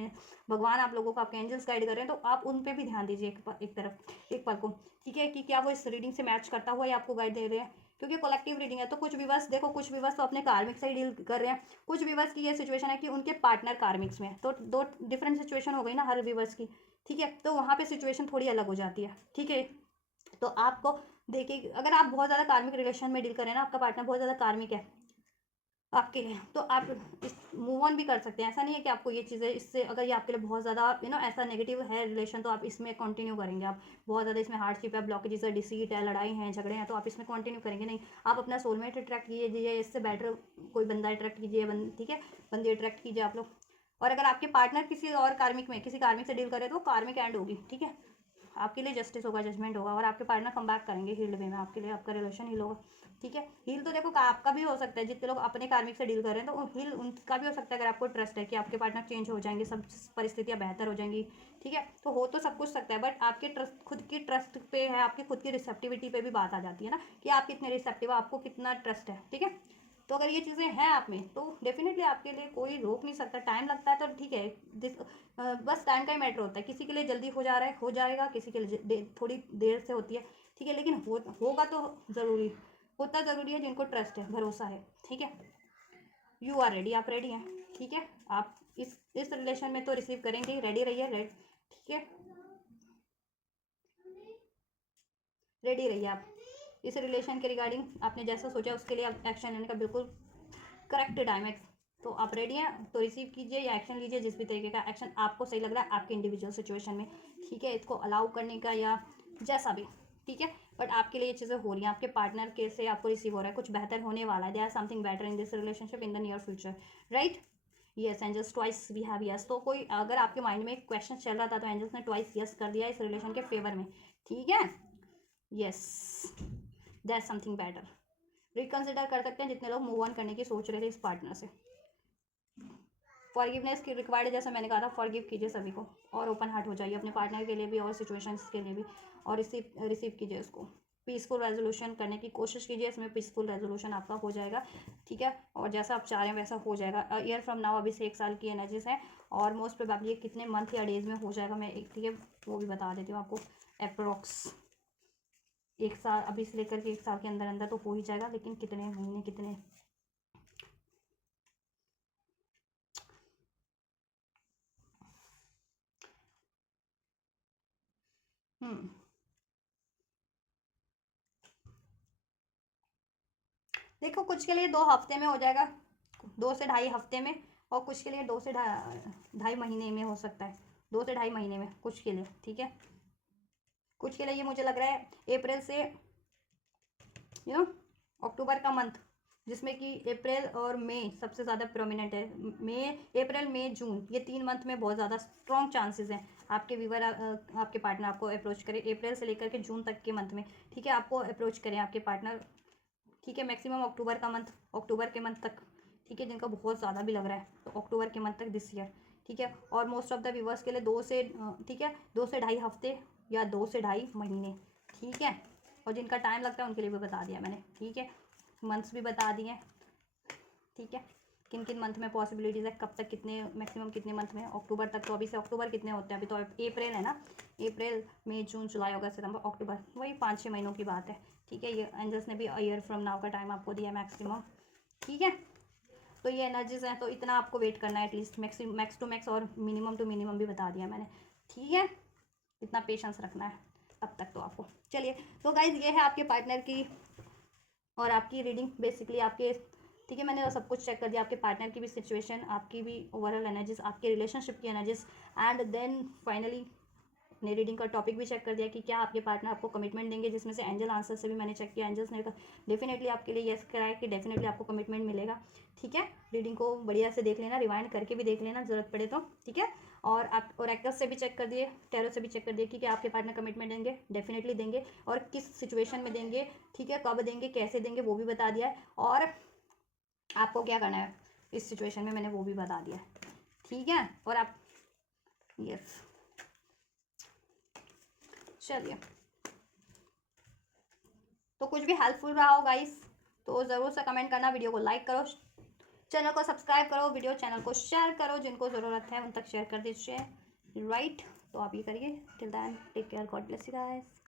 भगवान आप लोगों को, आपके एंजल्स गाइड कर रहे हैं, तो आप उन पे भी ध्यान दीजिए एक तरफ, एक पल को, ठीक है, कि क्या वो इस रीडिंग से मैच करता हुआ या आपको गाइड दे रहे हैं। क्योंकि कलेक्टिव रीडिंग है, तो कुछ व्यूवर्स देखो, कुछ व्यूवर्स तो अपने कार्मिक से ही डील कर रहे हैं, कुछ व्यूवर्स की ये सिचुएशन है कि उनके पार्टनर कार्मिक्स में है, तो दो डिफरेंट सिचुएशन हो गई ना हर व्यूवर्स की, ठीक है। तो वहाँ पे सिचुएशन थोड़ी अलग हो जाती है, ठीक है। तो आपको देखिए, अगर आप बहुत ज़्यादा कार्मिक रिलेशन में डील करें ना, आपका पार्टनर बहुत ज़्यादा कार्मिक है आपके लिए, तो आप इस मूव ऑन भी कर सकते हैं। ऐसा नहीं है कि आपको ये चीज़ें इससे, अगर ये आपके लिए बहुत ज़्यादा ऐसा नेगेटिव है रिलेशन, तो आप इसमें कंटिन्यू करेंगे। आप बहुत ज़्यादा इसमें हार्डशिप है, ब्लॉकेजेस है, डिसीट है, लड़ाई है, झगड़े हैं, तो आप इसमें कंटिन्यू करेंगे नहीं। आप अपना सोलमेट अट्रैक्ट कीजिए, इससे बेटर कोई बंदा अट्रैक्ट कीजिए, ठीक है, बंदी अट्रैक्ट कीजिए आप लोग। और अगर आपके पार्टनर किसी और कार्मिक में, किसी कार्मिक से डील करे तो कार्मिक एंड होगी, ठीक है। आपके लिए जस्टिस होगा, जजमेंट होगा, और आपके पार्टनर कम बैक करेंगे हील्ड वे में, आपके लिए आपका रिलेशन हील होगा, ठीक है। हील तो देखो आपका भी हो सकता है, जितने लोग अपने कार्मिक से डील कर रहे हैं तो हील उनका भी हो सकता है, अगर आपको ट्रस्ट है कि आपके पार्टनर चेंज हो जाएंगे, सब परिस्थितियाँ बेहतर हो जाएंगी, ठीक है। तो हो तो सब कुछ सकता है, बट आपके ट्रस्ट, खुद की ट्रस्ट पे है, आपकी खुद की रिसेप्टिविटी पे भी बात आ जाती है ना, कि आप कितने रिसेप्टिव, आपको कितना ट्रस्ट है, ठीक है। तो अगर ये चीज़ें हैं आप में तो डेफिनेटली आपके लिए कोई रोक नहीं सकता। टाइम लगता है तो ठीक है, बस टाइम का ही मैटर होता है। किसी के लिए जल्दी हो जा रहा है, हो जाएगा, किसी के लिए थोड़ी देर से होती है, ठीक है, लेकिन होगा तो ज़रूरी, होता ज़रूरी है जिनको ट्रस्ट है, भरोसा है, ठीक है। यू आर रेडी, आप रेडी हैं, ठीक है। आप इस रिलेशन में तो रिसीव करेंगे, रेडी रहिए, ठीक है, रेडी रहिए आप। इस रिलेशन के रिगार्डिंग आपने जैसा सोचा उसके लिए आप एक्शन लेने का बिल्कुल करेक्ट टाइम है। तो आप रेडी हैं तो रिसीव कीजिए या एक्शन लीजिए, जिस भी तरीके का एक्शन आपको सही लग रहा है आपके इंडिविजुअल सिचुएशन में, ठीक है। इसको अलाउ करने का या जैसा भी, ठीक है, बट आपके लिए ये चीज़ें हो रही हैं, आपके पार्टनर के से आपको रिसीव हो रहा है, कुछ बेहतर होने वाला है, they are something better in this relationship in the near future, right. Yes angels twice we have yes. तो कोई अगर आपके माइंड में एक क्वेश्चन चल रहा था तो एंजल्स ने ट्वाइस यस कर दिया इस रिलेशन के फेवर में, ठीक है। Yes, that something better. Reconsider कर सकते हैं जितने लोग मूव ऑन करने की सोच रहे थे इस पार्टनर से। फॉरगिवनेस की रिक्वायर्ड है, जैसा मैंने कहा था, फॉरगिव कीजिए सभी को और ओपन हार्ट हो जाइए अपने पार्टनर के लिए भी और सिचुएशंस के लिए भी, और रिसीव कीजिए उसको। पीसफुल रेजोल्यूशन करने की कोशिश कीजिए, इसमें पीसफुल रेजोल्यूशन आपका हो जाएगा, ठीक है। और जैसा आप चाह रहे हैं वैसा हो जाएगा। ईयर फ्रॉम नाउ अभी से 1 साल की एनर्जीज है, और मोस्ट प्रोबेबली कितने मंथ या डेज में हो जाएगा मैं एक, ठीक है, वो भी बता देती हूँ आपको। अप्रोक्स 1 साल, अभी से लेकर के 1 साल के अंदर अंदर तो हो ही जाएगा, लेकिन कितने महीने, कितने देखो, कुछ के लिए 2 हफ्ते में हो जाएगा, 2 से ढाई हफ्ते में, और कुछ के लिए 2 से ढाई महीने में हो सकता है, 2 से ढाई महीने में कुछ के लिए, ठीक है। कुछ के लिए ये मुझे लग रहा है अप्रैल से अक्टूबर का मंथ, जिसमें कि अप्रैल और मई सबसे ज़्यादा प्रोमिनेंट है। मई, अप्रैल, मई, जून, ये 3 मंथ में बहुत ज़्यादा स्ट्रॉन्ग चांसेस हैं आपके व्यूअर आपके पार्टनर आपको अप्रोच करें अप्रैल से लेकर के जून तक के मंथ में, ठीक है, आपको अप्रोच करें आपके पार्टनर, ठीक है। मैक्सिमम अक्टूबर का मंथ, अक्टूबर के मंथ तक, ठीक है, जिनका बहुत ज़्यादा भी लग रहा है तो अक्टूबर के मंथ तक दिस ईयर, ठीक है। और मोस्ट ऑफ द व्यूवर्स के लिए 2 से, ठीक है, 2 से ढाई हफ्ते या 2 से ढाई महीने, ठीक है। और जिनका टाइम लगता है उनके लिए भी बता दिया मैंने, ठीक है, मंथ्स भी बता दिए, ठीक है, किन किन मंथ में पॉसिबिलिटीज़ है, कब तक, कितने मैक्सिमम कितने मंथ में, अक्टूबर तक। तो अभी से अक्टूबर कितने होते हैं, अभी तो अप्रैल है ना, अप्रैल, मई, जून, जुलाई, अगस्त, सितंबर, अक्टूबर, वही 5-6 महीनों की बात है, ठीक है। ये एंजल्स ने भी ईयर फ्रॉम नाउ का टाइम आपको दिया मैक्सिमम, ठीक है। तो ये एनर्जीज हैं, तो इतना आपको वेट करना है एटलीस्ट, मैक्स टू मैक्स, और मिनिमम टू मिनिमम भी बता दिया मैंने, ठीक है। इतना पेशेंस रखना है अब तक तो आपको। चलिए, तो गाइज ये है आपके पार्टनर की और आपकी रीडिंग, बेसिकली आपके, ठीक है। मैंने सब कुछ चेक कर दिया, आपके पार्टनर की भी सिचुएशन, आपकी भी ओवरऑल एनर्जीज, आपके रिलेशनशिप की एनर्जीज, एंड देन फाइनली ने रीडिंग का टॉपिक भी चेक कर दिया कि क्या आपके पार्टनर आपको कमिटमेंट देंगे, जिसमें से एंजल आंसर से भी मैंने चेक किया, एंजल्स ने डेफिनेटली आपके लिए येस कराया कि डेफिनेटली आपको कमिटमेंट मिलेगा, ठीक है। रीडिंग को बढ़िया से देख लेना, रिवाइंड करके भी देख लेना ज़रूरत पड़े तो, ठीक है। और आप ओरेकल से भी चेक कर दिए, टैरो से भी चेक कर दिए कि क्या आपके पार्टनर कमिटमेंट देंगे, डेफिनेटली देंगे, और किस सिचुएशन में देंगे, ठीक है, कब देंगे, कैसे देंगे, वो भी बता दिया है, और आपको क्या करना है इस सिचुएशन में, मैंने वो भी बता दिया, ठीक है। और आप, यस, चलिए, तो कुछ भी हेल्पफुल रहा हो गाइस तो ज़रूर से कमेंट करना, वीडियो को लाइक करो, चैनल को सब्सक्राइब करो, वीडियो चैनल को शेयर करो, जिनको ज़रूरत है उन तक शेयर कर दीजिए, राइट। तो आप ये करिए, till then take care, God bless you guys.